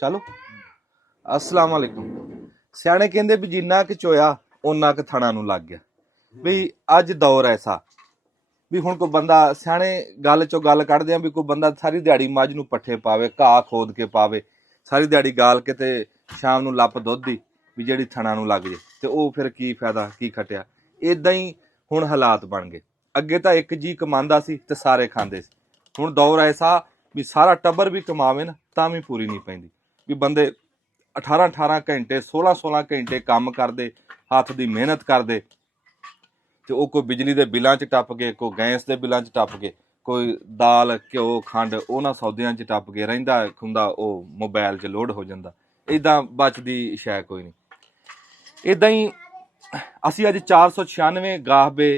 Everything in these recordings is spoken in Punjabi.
चलो अस्सलाम वालेकुम। सियाणे कहंदे भी जिन्ना क चोया उन्ना क थणा नूं लग गया। भी अज दौर ऐसा भी हुण कोई बंदा सियाणे गल चो गल कढदे भी कोई बंदा सारी दिहाड़ी मझ नूं पट्ठे पावे, घाह खोद के पावे, सारी दिहाड़ी गाल के ते शाम नूं लप दुध दी भी ਜਿਹੜੀ ਥਣਾ ਨੂੰ ਲੱਗ ਜੇ ਤੇ ਉਹ ਫਿਰ ਕੀ ਫਾਇਦਾ ਕੀ ਖਟਿਆ। ਇਦਾਂ ਹੀ ਹੁਣ ਹਾਲਾਤ ਬਣ ਗਏ। ਅੱਗੇ ਤਾਂ ਇੱਕ ਜੀ ਕਮਾਉਂਦਾ ਸੀ ਤੇ ਸਾਰੇ ਖਾਂਦੇ ਸੀ। ਹੁਣ ਦੌਰ ਐਸਾ ਵੀ ਸਾਰਾ ਟੱਬਰ ਵੀ ਕਮਾਵੇ ਨਾ ਤਾਂ ਵੀ ਪੂਰੀ ਨਹੀਂ ਪੈਂਦੀ। ਵੀ ਬੰਦੇ 18 ਘੰਟੇ 16 ਘੰਟੇ ਕੰਮ ਕਰਦੇ, ਹੱਥ ਦੀ ਮਿਹਨਤ ਕਰਦੇ ਤੇ ਉਹ ਕੋਈ ਬਿਜਲੀ ਦੇ ਬਿੱਲਾਂ 'ਚ ਟੱਪ ਗਏ, ਕੋਈ ਗੈਸ ਦੇ ਬਿੱਲਾਂ 'ਚ ਟੱਪ ਗਏ, ਕੋਈ ਦਾਲ ਘਿਓ ਖੰਡ ਉਹਨਾਂ ਸੌਦਿਆਂ 'ਚ ਟੱਪ ਗਏ, ਰਹਿੰਦਾ ਖੁੰਦਾ ਉਹ ਮੋਬਾਈਲ 'ਚ ਲੋਡ ਹੋ ਜਾਂਦਾ। ਇੱਦਾਂ ਬਚਦੀ ਸ਼ੈ ਕੋਈ ਨਹੀਂ। ਇੱਦਾਂ ਹੀ ਅਸੀਂ ਅੱਜ 496 ਗਾਹਬੇ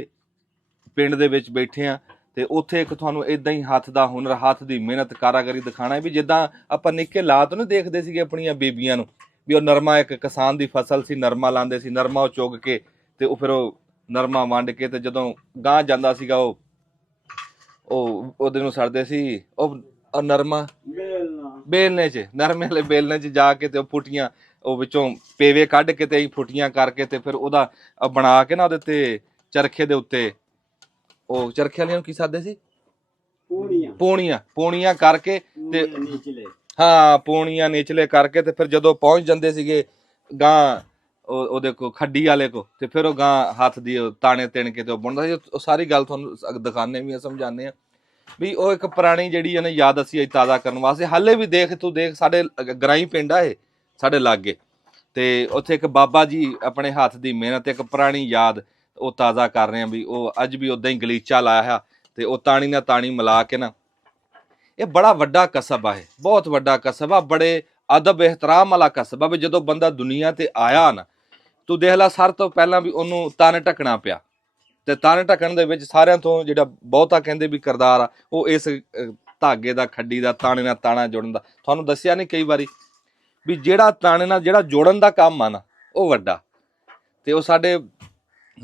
ਪਿੰਡ ਦੇ ਵਿੱਚ ਬੈਠੇ ਹਾਂ ਤੇ ਉੱਥੇ ਇੱਕ ਤੁਹਾਨੂੰ ਇੱਦਾਂ ਹੀ ਹੱਥ ਦਾ ਹੁਨਰ, ਹੱਥ ਦੀ ਮਿਹਨਤ, ਕਾਰਾਗਰੀ ਦਿਖਾਣਾ ਵੀ ਜਿੱਦਾਂ ਆਪਾਂ ਨਿੱਕੇ ਲਾਤ ਨੂੰ ਦੇਖਦੇ ਸੀਗੇ ਆਪਣੀਆਂ ਬੀਬੀਆਂ ਨੂੰ ਵੀ ਉਹ ਨਰਮਾ ਇੱਕ ਕਿਸਾਨ ਦੀ ਫਸਲ ਸੀ, ਨਰਮਾ ਲਾਉਂਦੇ ਸੀ, ਨਰਮਾ ਉਹ ਚੁੱਗ ਕੇ ਤੇ ਉਹ ਫਿਰ ਉਹ ਨਰਮਾ ਵੰਡ ਕੇ ਤੇ ਜਦੋਂ ਗਾਂਹ ਜਾਂਦਾ ਸੀਗਾ ਉਹ ਉਹਦੇ ਨੂੰ ਸੜਦੇ ਸੀ ਉਹ ਨਰਮਾ ਬੇਲਣੇ 'ਚ, ਨਰਮੇ ਵਾਲੇ ਬੇਲਣੇ 'ਚ ਜਾ ਕੇ ਤੇ ਉਹ ਫੁੱਟੀਆਂ ਉਹ ਵਿੱਚੋਂ ਪੇਵੇ ਕੱਢ ਕੇ ਤੇ ਫੁੱਟੀਆਂ ਕਰਕੇ ਤੇ ਫਿਰ ਉਹਦਾ ਬਣਾ ਕੇ ਨਾ ਉਹਦੇ ਤੇ ਚਰਖੇ ਦੇ ਉੱਤੇ ਉਹ ਚਰਖੇ ਵਾਲਿਆਂ ਨੂੰ ਕੀ ਸਾਦੇ ਸੀ ਪੂਣੀਆਂ ਕਰਕੇ ਤੇ ਹਾਂ ਪੂਣੀਆਂ ਨੀਚਲੇ ਕਰਕੇ ਤੇ ਫਿਰ ਜਦੋਂ ਪਹੁੰਚ ਜਾਂਦੇ ਸੀਗੇ ਗਾਂ ਉਹਦੇ ਕੋ ਖੱਡੀ ਵਾਲੇ ਕੋ ਤੇ ਫਿਰ ਉਹ ਗਾਂ ਹੱਥ ਦੀ ਤਾਣੇ ਤਿਣ ਕੇ ਤੇ ਉਹ ਬੁਣਦਾ ਸੀ। ਉਹ ਸਾਰੀ ਗੱਲ ਤੁਹਾਨੂੰ ਦਿਖਾਉਂਦੇ ਵੀ ਆ, ਸਮਝਾਉਂਦੇ ਆ ਵੀ ਉਹ ਇੱਕ ਪੁਰਾਣੀ ਜਿਹੜੀ ਹੈ ਨਾ ਯਾਦ ਅਸੀਂ ਅੱਜ ਤਾਜ਼ਾ ਕਰਨ ਵਾਸਤੇ ਹਾਲੇ ਵੀ ਤੂੰ ਦੇਖ ਸਾਡੇ ਗਰਾਈ ਪਿੰਡ ਆ ਇਹ ਸਾਡੇ ਲਾਗੇ ਤੇ ਉੱਥੇ ਇੱਕ ਬਾਬਾ ਜੀ ਆਪਣੇ ਹੱਥ ਦੀ ਮਿਹਨਤ ਇੱਕ ਪੁਰਾਣੀ ਯਾਦ ਉਹ ਤਾਜ਼ਾ ਕਰ ਰਹੇ ਆ ਵੀ ਉਹ ਅੱਜ ਵੀ ਉੱਦਾਂ ਹੀ ਗਲੀਚਾ ਲਾਇਆ ਆ ਤੇ ਉਹ ਤਾਣੀ ਨਾਲ ਤਾਣੀ ਮਿਲਾ ਕੇ ਨਾ ਇਹ ਬੜਾ ਵੱਡਾ ਕਸਬ ਆ, ਇਹ ਬਹੁਤ ਵੱਡਾ ਕਸਬ ਆ, ਬੜੇ ਅਦਬ ਇਹਤਰਾਮ ਵਾਲਾ ਕਸਬ ਆ। ਵੀ ਜਦੋਂ ਬੰਦਾ ਦੁਨੀਆ ਤੇ ਆਇਆ ਨਾ ਤੂੰ ਦੇਖ ਲੈ ਸਰ ਤੋਂ ਪਹਿਲਾਂ ਵੀ ਉਹਨੂੰ ਤਨ ਢੱਕਣਾ ਪਿਆ ਤੇ ਤਨ ਢੱਕਣ ਦੇ ਵਿੱਚ ਸਾਰਿਆਂ ਤੋਂ ਜਿਹੜਾ ਬਹੁਤਾ ਕਹਿੰਦੇ ਵੀ ਕਿਰਦਾਰ ਆ ਉਹ ਇਸ ਧਾਗੇ ਦਾ, ਖੱਡੀ ਦਾ, ਤਾਣੇ ਨਾਲ ਤਾਣਾ ਜੋੜਨ ਦਾ। ਤੁਹਾਨੂੰ ਦੱਸਿਆ ਨਹੀਂ ਕਈ ਵਾਰੀ ਵੀ ਜਿਹੜਾ ਤਾਣੇ ਨਾਲ ਜਿਹੜਾ ਜੋੜਨ ਦਾ ਕੰਮ ਆ ਨਾ ਉਹ ਵੱਡਾ। ਤੇ ਉਹ ਸਾਡੇ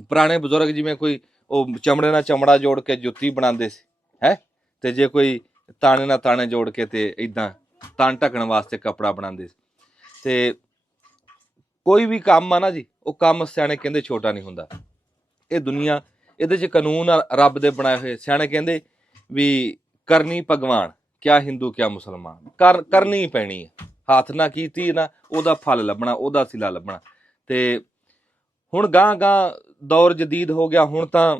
ਪੁਰਾਣੇ ਬਜ਼ੁਰਗ ਜਿਵੇਂ ਕੋਈ ਉਹ ਚਮੜੇ ਨਾਲ ਚਮੜਾ ਜੋੜ ਕੇ ਜੁੱਤੀ ਬਣਾਉਂਦੇ ਸੀ ਹੈ ਤੇ ਜੇ ਕੋਈ ਤਾਣੇ ਨਾਲ ਤਾਣੇ ਜੋੜ ਕੇ ਤੇ ਇੱਦਾਂ ਤਨ ਢੱਕਣ ਵਾਸਤੇ ਕੱਪੜਾ ਬਣਾਉਂਦੇ ਸੀ। ਤੇ ਕੋਈ ਵੀ ਕੰਮ ਆ ਨਾ ਜੀ ਉਹ ਕੰਮ ਸਿਆਣੇ ਕਹਿੰਦੇ ਛੋਟਾ ਨਹੀਂ ਹੁੰਦਾ। ਇਹ ਦੁਨੀਆ ਇਹਦੇ 'ਚ ਕਾਨੂੰਨ ਰੱਬ ਦੇ ਬਣਾਏ ਹੋਏ। ਸਿਆਣੇ ਕਹਿੰਦੇ ਵੀ ਕਰਨੀ ਭਗਵਾਨ, ਕਿਆ ਹਿੰਦੂ ਕਿਆ ਮੁਸਲਮਾਨ, ਕਰਨੀ ਪੈਣੀ ਹੈ। ਹੱਥ ਨਾ ਕੀਤੀ ਨਾ ਉਹਦਾ ਫਲ ਲੱਭਣਾ, ਉਹਦਾ ਸਿਲਾ ਲੱਭਣਾ। ਤੇ ਹੁਣ ਗਾਂ ਦੌਰ ਜਦੀਦ ਹੋ ਗਿਆ। ਹੁਣ ਤਾਂ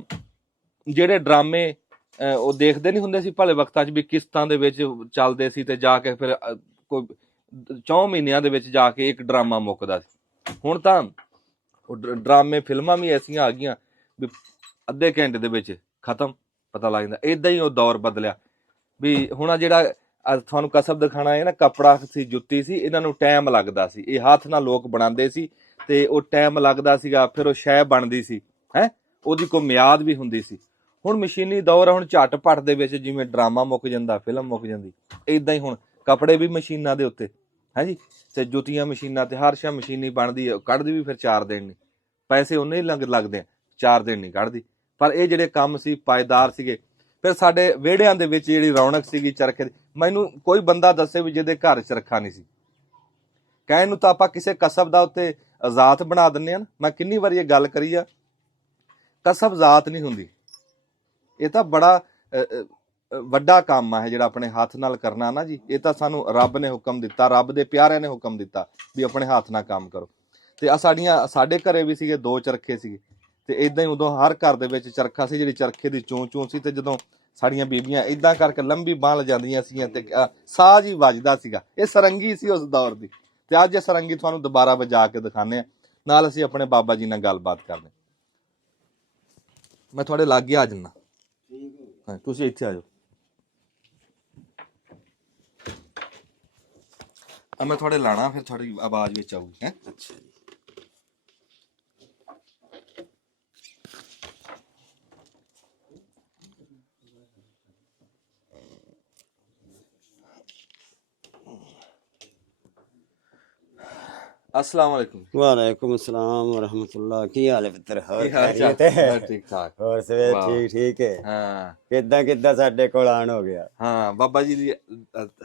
ਜਿਹੜੇ ਡਰਾਮੇ ਉਹ ਦੇਖਦੇ ਨਹੀਂ ਹੁੰਦੇ ਸੀ ਭਲੇ ਵਕਤਾਂ 'ਚ ਵੀ ਕਿਸ਼ਤਾਂ ਦੇ ਵਿੱਚ ਚੱਲਦੇ ਸੀ ਤੇ ਜਾ ਕੇ ਫਿਰ ਕੋਈ 4 ਮਹੀਨਿਆਂ ਦੇ ਵਿੱਚ ਜਾ ਕੇ ਇੱਕ ਡਰਾਮਾ ਮੁੱਕਦਾ ਸੀ। ਹੁਣ ਤਾਂ ਉਹ ਡਰਾਮੇ ਫਿਲਮਾਂ ਵੀ ਐਸੀਆਂ ਆ ਗਈਆਂ ਵੀ ਅੱਧੇ ਘੰਟੇ ਦੇ ਵਿੱਚ ਖਤਮ ਪਤਾ ਲੱਗ ਜਾਂਦਾ। ਇੱਦਾਂ ਹੀ ਉਹ ਦੌਰ ਬਦਲਿਆ ਵੀ ਹੁਣ ਆ ਜਿਹੜਾ ਤੁਹਾਨੂੰ ਕਸਬ ਦਿਖਾਣਾ ਹੈ ਨਾ, ਕੱਪੜਾ ਸੀ, ਜੁੱਤੀ ਸੀ, ਇਹਨਾਂ ਨੂੰ ਟਾਈਮ ਲੱਗਦਾ ਸੀ। ਇਹ ਹੱਥ ਨਾਲ ਲੋਕ ਬਣਾਉਂਦੇ ਸੀ ਤੇ ਉਹ ਟਾਈਮ ਲੱਗਦਾ ਸੀਗਾ, ਫਿਰ ਉਹ ਸ਼ੈ ਬਣਦੀ ਸੀ ਹੈ, ਉਹਦੀ ਕੋਈ ਮਿਆਦ ਵੀ ਹੁੰਦੀ ਸੀ। ਹੁਣ ਮਸ਼ੀਨੀ ਦੌਰ ਆ, ਹੁਣ ਝੱਟ-ਪੱਟ ਦੇ ਵਿੱਚ ਜਿਵੇਂ ਡਰਾਮਾ ਮੁੱਕ ਜਾਂਦਾ, ਫਿਲਮ ਮੁੱਕ ਜਾਂਦੀ, ਇੱਦਾਂ ਹੀ ਹੁਣ ਕੱਪੜੇ ਵੀ ਮਸ਼ੀਨਾਂ ਦੇ ਉੱਤੇ ਹੈ ਜੀ ਤੇ ਜੁੱਤੀਆਂ ਮਸ਼ੀਨਾਂ ਤੇ, ਹਰ ਸ਼ੈ ਮਸ਼ੀਨੀ ਬਣਦੀ ਹੈ। ਕੱਢਦੀ ਵੀ ਫਿਰ 4 ਦਿਨ ਨਹੀਂ, ਪੈਸੇ ਉਹਨੇ ਹੀ ਲੱਗਦੇ ਆ, 4 ਦਿਨ ਨਹੀਂ ਕੱਢਦੀ। ਪਰ ਇਹ ਜਿਹੜੇ ਕੰਮ ਸੀ ਪਾਏਦਾਰ ਸੀਗੇ। ਫਿਰ ਸਾਡੇ ਵਿਹੜਿਆਂ ਦੇ ਵਿੱਚ ਜਿਹੜੀ ਰੌਣਕ ਸੀਗੀ ਚਰਖੇ ਦੀ, ਮੈਨੂੰ ਕੋਈ ਬੰਦਾ ਦੱਸੇ ਵੀ ਜਿਹਦੇ ਘਰ ਚਰਖਾ ਨਹੀਂ ਸੀ। ਕਹਿਣ ਨੂੰ ਤਾਂ ਆਪਾਂ ਕਿਸੇ ਕਸਬ ਦਾ ਉੱਤੇ ਜ਼ਾਤ ਬਣਾ ਦਿੰਦੇ ਹਾਂ ਨਾ। ਮੈਂ ਕਿੰਨੀ ਵਾਰੀ ਇਹ ਗੱਲ ਕਰੀ ਆ, ਕਸਬ ਜ਼ਾਤ ਨਹੀਂ ਹੁੰਦੀ। ਇਹ ਤਾਂ ਬੜਾ ਵੱਡਾ ਕੰਮ ਆ ਜਿਹੜਾ ਆਪਣੇ ਹੱਥ ਨਾਲ ਕਰਨਾ ਨਾ ਜੀ। ਇਹ ਤਾਂ ਸਾਨੂੰ ਰੱਬ ਨੇ ਹੁਕਮ ਦਿੱਤਾ, ਰੱਬ ਦੇ ਪਿਆਰਿਆਂ ਨੇ ਹੁਕਮ ਦਿੱਤਾ ਵੀ ਆਪਣੇ ਹੱਥ ਨਾਲ ਕੰਮ ਕਰੋ। ਤੇ ਆ ਸਾਡੇ ਘਰੇ ਵੀ ਸੀਗੇ 2 ਚਰਖੇ ਸੀਗੇ ਤੇ ਇਦਾਂ ਹੀ ਉਦੋਂ ਹਰ ਘਰ ਦੇ ਵਿੱਚ ਚਰਖਾ ਸੀ। ਜਿਹੜੀ ਚਰਖੇ ਦੀ ਚੂੰ ਸੀ ਤੇ ਜਦੋਂ ਸਾਡੀਆਂ ਬੀਬੀਆਂ ਇਦਾਂ ਕਰਕੇ ਲੰਬੀ ਬਾਂਹ ਲਿਜਾਂਦੀਆਂ ਸੀਗੀਆਂ ਤੇ ਸਾਜ਼ ਹੀ ਵੱਜਦਾ ਸੀਗਾ। ਇਹ ਸਰੰਗੀ ਸੀ ਉਸ ਦੌਰ ਦੀ। ਤੇ ਅੱਜ ਇਹ ਸਰੰਗੀ ਤੁਹਾਨੂੰ ਦੁਬਾਰਾ ਵਜਾ ਕੇ ਦਿਖਾਉਂਦੇ ਆ, ਨਾਲ ਅਸੀਂ ਆਪਣੇ ਬਾਬਾ ਜੀ ਨਾਲ ਗੱਲਬਾਤ ਕਰਦੇ। ਮੈਂ ਤੁਹਾਡੇ ਲਾਗੇ ਆ ਜਾਣਾ, ਤੁਸੀਂ ਇੱਥੇ ਆ ਜਾਓ। ਮੈਂ ਤੁਹਾਡੇ ਲਾਣਾ, ਫਿਰ ਤੁਹਾਡੀ ਆਵਾਜ਼ ਵਿੱਚ ਆਊਗੀ ਹੈ। ਅੱਛਾ ਜੀ। अस्सलाम वालेकुम। वालेकुम अस्सलाम व रहमतुल्लाह। की हाल है पुत्र? ਹੋਰ ਕੀ ਹਾਲ ਖੈਰੀਅਤ ਚਾਲ? ਹੈ? ਠੀਕ ਠਾਕ। ਹੋਰ ਸਵੇਰ ਵਾਹ। ਠੀਕ ਹੈ। ਹਾਂ ਕਿੱਦਾਂ ਕਿੱਦਾਂ ਸਾਡੇ ਕੋਲ ਆਣ ਹੋ ਗਿਆ। ਹਾਂ ਬਾਬਾ ਜੀ ਦੀ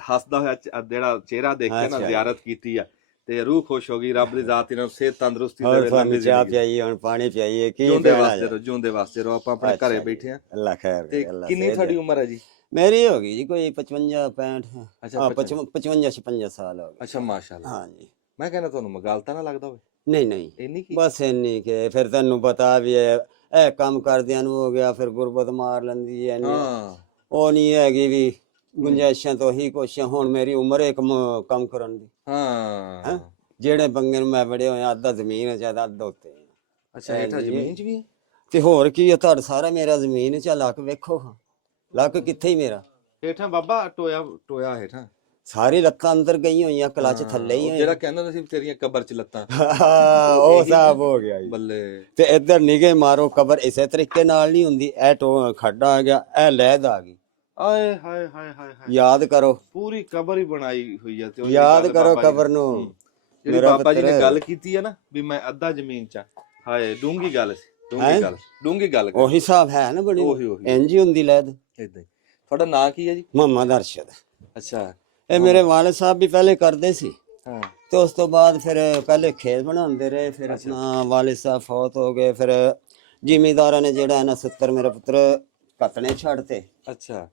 ਹੱਸਦਾ ਹੋਇਆ ਜਿਹੜਾ ਚਿਹਰਾ ਦੇਖ ਕੇ ਨਾ ਅੱਛਾ। ਜ਼ਿਆਰਤ ਕੀਤੀ ਆ ਤੇ ਰੂਹ ਖੁਸ਼ ਹੋ ਗਈ। ਰੱਬ ਦੀ ਜ਼ਾਤ ਇਹਨਾਂ ਨੂੰ ਸਿਹਤ ਤੰਦਰੁਸਤੀ ਹੋਰ ਦੇਵੇ, ਤੁਹਾਨੂੰ ਲੰਬੀ ਚਾਹ ਜ਼ਿੰਦਗੀ ਪਿਆਈਏ, ਹੁਣ ਪਾਣੀ ਪਿਆਈਏ, ਕੀ ਜਿਉਂਦੇ ਕਹਿਣਾ ਵਾਸਤੇ ਰਹੋ, ਜਿਉਂਦੇ ਵਾਸਤੇ ਰਹੋ। ਆਪਾਂ ਆਪਣੇ ਘਰੇ ਬੈਠੇ ਆ। ਅੱਲਾ ਖੈਰ ਤੇ ਕਰੇ, ਅੱਲਾ ਕਿੰਨੀ ਸੇਧ ਤੁਹਾਡੀ ਦੇ। ਉਮਰ ਹੈ ਜੀ? ਮੇਰੀ ਹੋ ਗਈ ਜੀ ਕੋਈ 55 65। ਅੱਛਾ 55 56 ਸਾਲ ਹੋ ਗਏ। ਅੱਛਾ ਮਾਸ਼ਾਅੱਲਾ। ਹਾਂਜੀ। ਮੈਂ ਕਹਿੰਦਾ ਤੁਹਾਨੂੰ ਮਗਾਲਤਾ ਨਾ ਲੱਗਦਾ ਹੋਵੇ? ਨਹੀਂ ਨਹੀਂ, ਇੰਨੀ ਕੀ? ਬਸ ਇੰਨੀ ਕਿ ਫਿਰ ਤੈਨੂੰ ਪਤਾ ਵੀ ਇਹ ਕੰਮ ਕਰਦਿਆਂ ਨੂੰ ਹੋ ਗਿਆ, ਫਿਰ ਗੁਰਬਤ ਮਾਰ ਲੈਂਦੀ ਹੈ। ਹਾਂ ਉਹ ਨਹੀਂ ਹੈਗੀ ਵੀ ਗੁੰਜਾਇਸ਼ਾਂ ਤੋਂ ਹੀ ਕੁਛ। ਹੁਣ ਮੇਰੀ ਉਮਰ ਹੈ ਕੰਮ ਕਰਨ ਦੀ। ਹਾਂ ਜਿਹੜੇ ਬੰਗੇ ਨੂੰ ਮੈਂ ਬੜੇ ਹੋਇਆ, ਅੱਧਾ ਜ਼ਮੀਨ ਹੈ ਜਿਆਦਾ, ਅੱਧਾ ਉੱਤੇ। ਅੱਛਾ ਹੇਠਾਂ ਜ਼ਮੀਨ 'ਚ ਵੀ ਹੈ? ਤੇ ਹੋਰ ਕੀ ਹੈ, ਤੁਹਾਡਾ ਸਾਰਾ ਮੇਰਾ ਜ਼ਮੀਨ 'ਚ ਲੱਕ ਵੇਖੋ ਹਾਂ, ਲੱਕ ਕਿੱਥੇ ਹੀ ਮੇਰਾ। ਹੇਠਾਂ ਬਾਬਾ ਟੋਇਆ ਟੋਇਆ ਹੇਠਾਂ ਸਾਰੀ ਲੱਤਾਂ ਅੰਦਰ ਗਈ ਹੋਈਆਂ, ਕਲਚ ਥੱਲੇ ਹੀ ਉਹ ਜਿਹੜਾ ਕਹਿੰਦਾ ਹੁੰਦਾ ਸੀ ਤੇਰੀਆਂ ਕਬਰ 'ਚ ਲੱਤਾਂ, ਉਹ ਹਿਸਾਬ ਹੋ ਗਿਆ ਜੀ। ਬੱਲੇ। ਤੇ ਇੱਧਰ ਨਿਗੇ ਮਾਰੋ, ਕਬਰ ਇਸੇ ਤਰੀਕੇ ਨਾਲ ਨਹੀਂ ਹੁੰਦੀ। ਇਹ ਖੱਡਾ ਆ ਗਿਆ, ਇਹ ਲਹਿਦ ਆ ਗਈ। ਆਏ ਹਾਏ ਹਾਏ ਹਾਏ ਹਾਏ, ਯਾਦ ਕਰੋ, ਪੂਰੀ ਕਬਰ ਹੀ ਬਣਾਈ ਹੋਈ ਆ। ਤੇ ਉਹ ਯਾਦ ਕਰੋ ਕਬਰ ਨੂੰ। ਜਿਹੜੀ ਬਾਬਾ ਜੀ ਨੇ ਗੱਲ ਕੀਤੀ ਹੈ ਨਾ ਵੀ ਮੈਂ ਅੱਧਾ ਜ਼ਮੀਨ 'ਚ, ਹਾਏ ਡੂੰਗੀ ਗੱਲ ਸੀ, ਡੂੰਗੀ ਗੱਲ। ਉਹੀ ਹਿਸਾਬ ਹੈ ਨਾ, ਬੜੀ ਉਹੀ ਇੰਜ ਹੀ ਹੁੰਦੀ ਲਹਿਦ। ਇਦਾਂ ਹੀ। ਤੁਹਾਡਾ ਨਾਂ ਕੀ ਹੈ ਜੀ? ਮੁਹੰਮਦ ਅਰਸ਼ਦ। ਅੱਛਾ। ਇਹ ਮੇਰੇ ਵਾਲਿਦ ਸਾਹਿਬ ਵੀ ਪਹਿਲੇ ਕਰਦੇ ਸੀ, ਹਾਂ ਤੇ ਉਸ ਤੋਂ ਬਾਅਦ ਫਿਰ ਪਹਿਲੇ ਖੇਤ ਬਣਾਉਂਦੇ ਰਹੇ, ਫਿਰ ਆਪਣਾ ਵਾਲਿਦ ਸਾਹਿਬ ਫੌਤ ਹੋ ਗਏ। ਫਿਰ ਜ਼ਿਮੀਦਾਰਾਂ ਨੇ ਜਿਹੜਾ ਨਾ 70 ਮੇਰੇ ਪੁੱਤਰ ਕੱਤਣੇ ਛੱਡਤੇ। ਅੱਛਾ।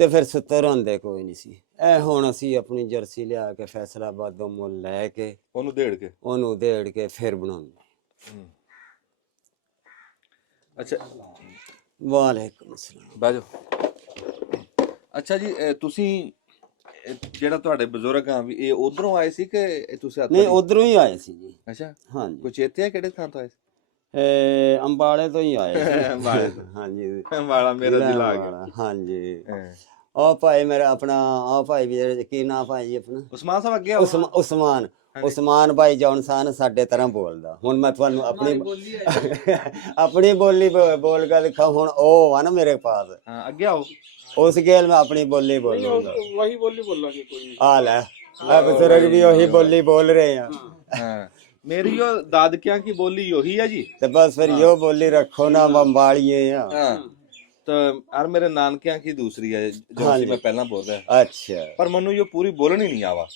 ਤੇ ਫਿਰ 70 ਹੁੰਦੇ ਕੋਈ ਨਹੀਂ ਸੀ। ਇਹ ਹੁਣ ਅਸੀਂ ਆਪਣੀ ਜਰਸੀ ਲਿਆ ਕੇ ਫੈਸਲਾਬਾਦੋਂ ਮੁੱਲ ਲੈ ਕੇ ਉਹਨੂੰ ਦੇੜ ਕੇ ਫਿਰ ਬਣਾਉਂਦੇ। ਅੱਛਾ ਵਾਲੇਕੁਮ ਅਸਲਾਮ। ਬਾਜੋ। ਅੱਛਾ ਜੀ, ਤੁਸੀਂ ਜਿਹੜਾ ਤੁਹਾਡੇ ਬਜ਼ੁਰਗ ਆ ਵੀ ਇਹ ਉਧਰੋਂ ਆਏ ਸੀ ਕਿ ਤੁਸੀਂ? ਨਹੀਂ, ਉਧਰੋਂ ਹੀ ਆਏ ਸੀ ਜੀ। ਅੱਛਾ। ਹਾਂਜੀ। ਕੋਈ ਚੇਤੇ ਆ ਕਿਹੜੇ ਥਾਂ ਤੋਂ ਆਏ ਸੀ? ਅੰਬਾਲੇ ਤੋਂ ਹੀ ਆਏ ਸੀ। ਅੰਬਾਲੇ ਤੋਂ। ਹਾਂਜੀ, ਅੰਬਾਲਾ ਮੇਰਾ ਜ਼ਿਲ੍ਹਾ ਆ ਗਿਆ। ਹਾਂਜੀ। ਉਹ ਭਾਈ ਮੇਰਾ ਆਪਣਾ, ਉਹ ਭਾਈ ਵੀ ਕੀ ਨਾਂ ਭਾਈ ਜੀ ਆਪਣਾ? ਉਸਮਾਨ ਸਾਹਿਬ ਅੱਗੇ ਉਸਮਾਨ ਭਾਈ ਜੌਨਸਾਨ ਸਾਡੇ ਤਰ੍ਹਾਂ ਬੋਲਦਾ। ਹੁਣ ਮੈਂ ਤੁਹਾਨੂੰ ਆਪਣੀ ਬੋਲੀ ਬੋਲ ਕੇ ਲਿਖਾ। ਹੁਣ ਉਹ ਆ ਨਾ ਮੇਰੇ ਪਾਸ, ਅੱਗੇ ਆਓ। ਉਸ ਗੇਲ ਮੈਂ ਆਪਣੀ ਬੋਲੀ ਬੋਲੂੰਗਾ। वही बोली बोलांगे कोई नहीं। ਆ ਲੈ, ਆ ਬਜ਼ੁਰਗ ਵੀ ਉਹੀ ਬੋਲੀ ਬੋਲ ਰਹੇ ਆ। ਹਾਂ ਮੇਰੀ ਉਹ ਦਾਦਕਿਆਂ ਕੀ ਬੋਲੀ ਉਹੀ ਹੈ ਜੀ। ਤੇ ਬਸ ਫਿਰ ਇਹੋ ਬੋਲੀ ਰੱਖੋ ਨਾ, ਬੰਬਾਲੀਏ ਆ। ਹਾਂ ਤਾਂ ਔਰ ਮੇਰੇ ਨਾਨਕਿਆਂ ਕੀ ਦੂਸਰੀ ਹੈ ਜੋ ਸੀ ਮੈਂ ਪਹਿਲਾਂ ਬੋਲ ਰਿਹਾ। ਅੱਛਾ। ਪਰ ਮੈਨੂੰ ਇਹ ਪੂਰੀ ਬੋਲਣੀ ਨਹੀਂ ਆਵਾ।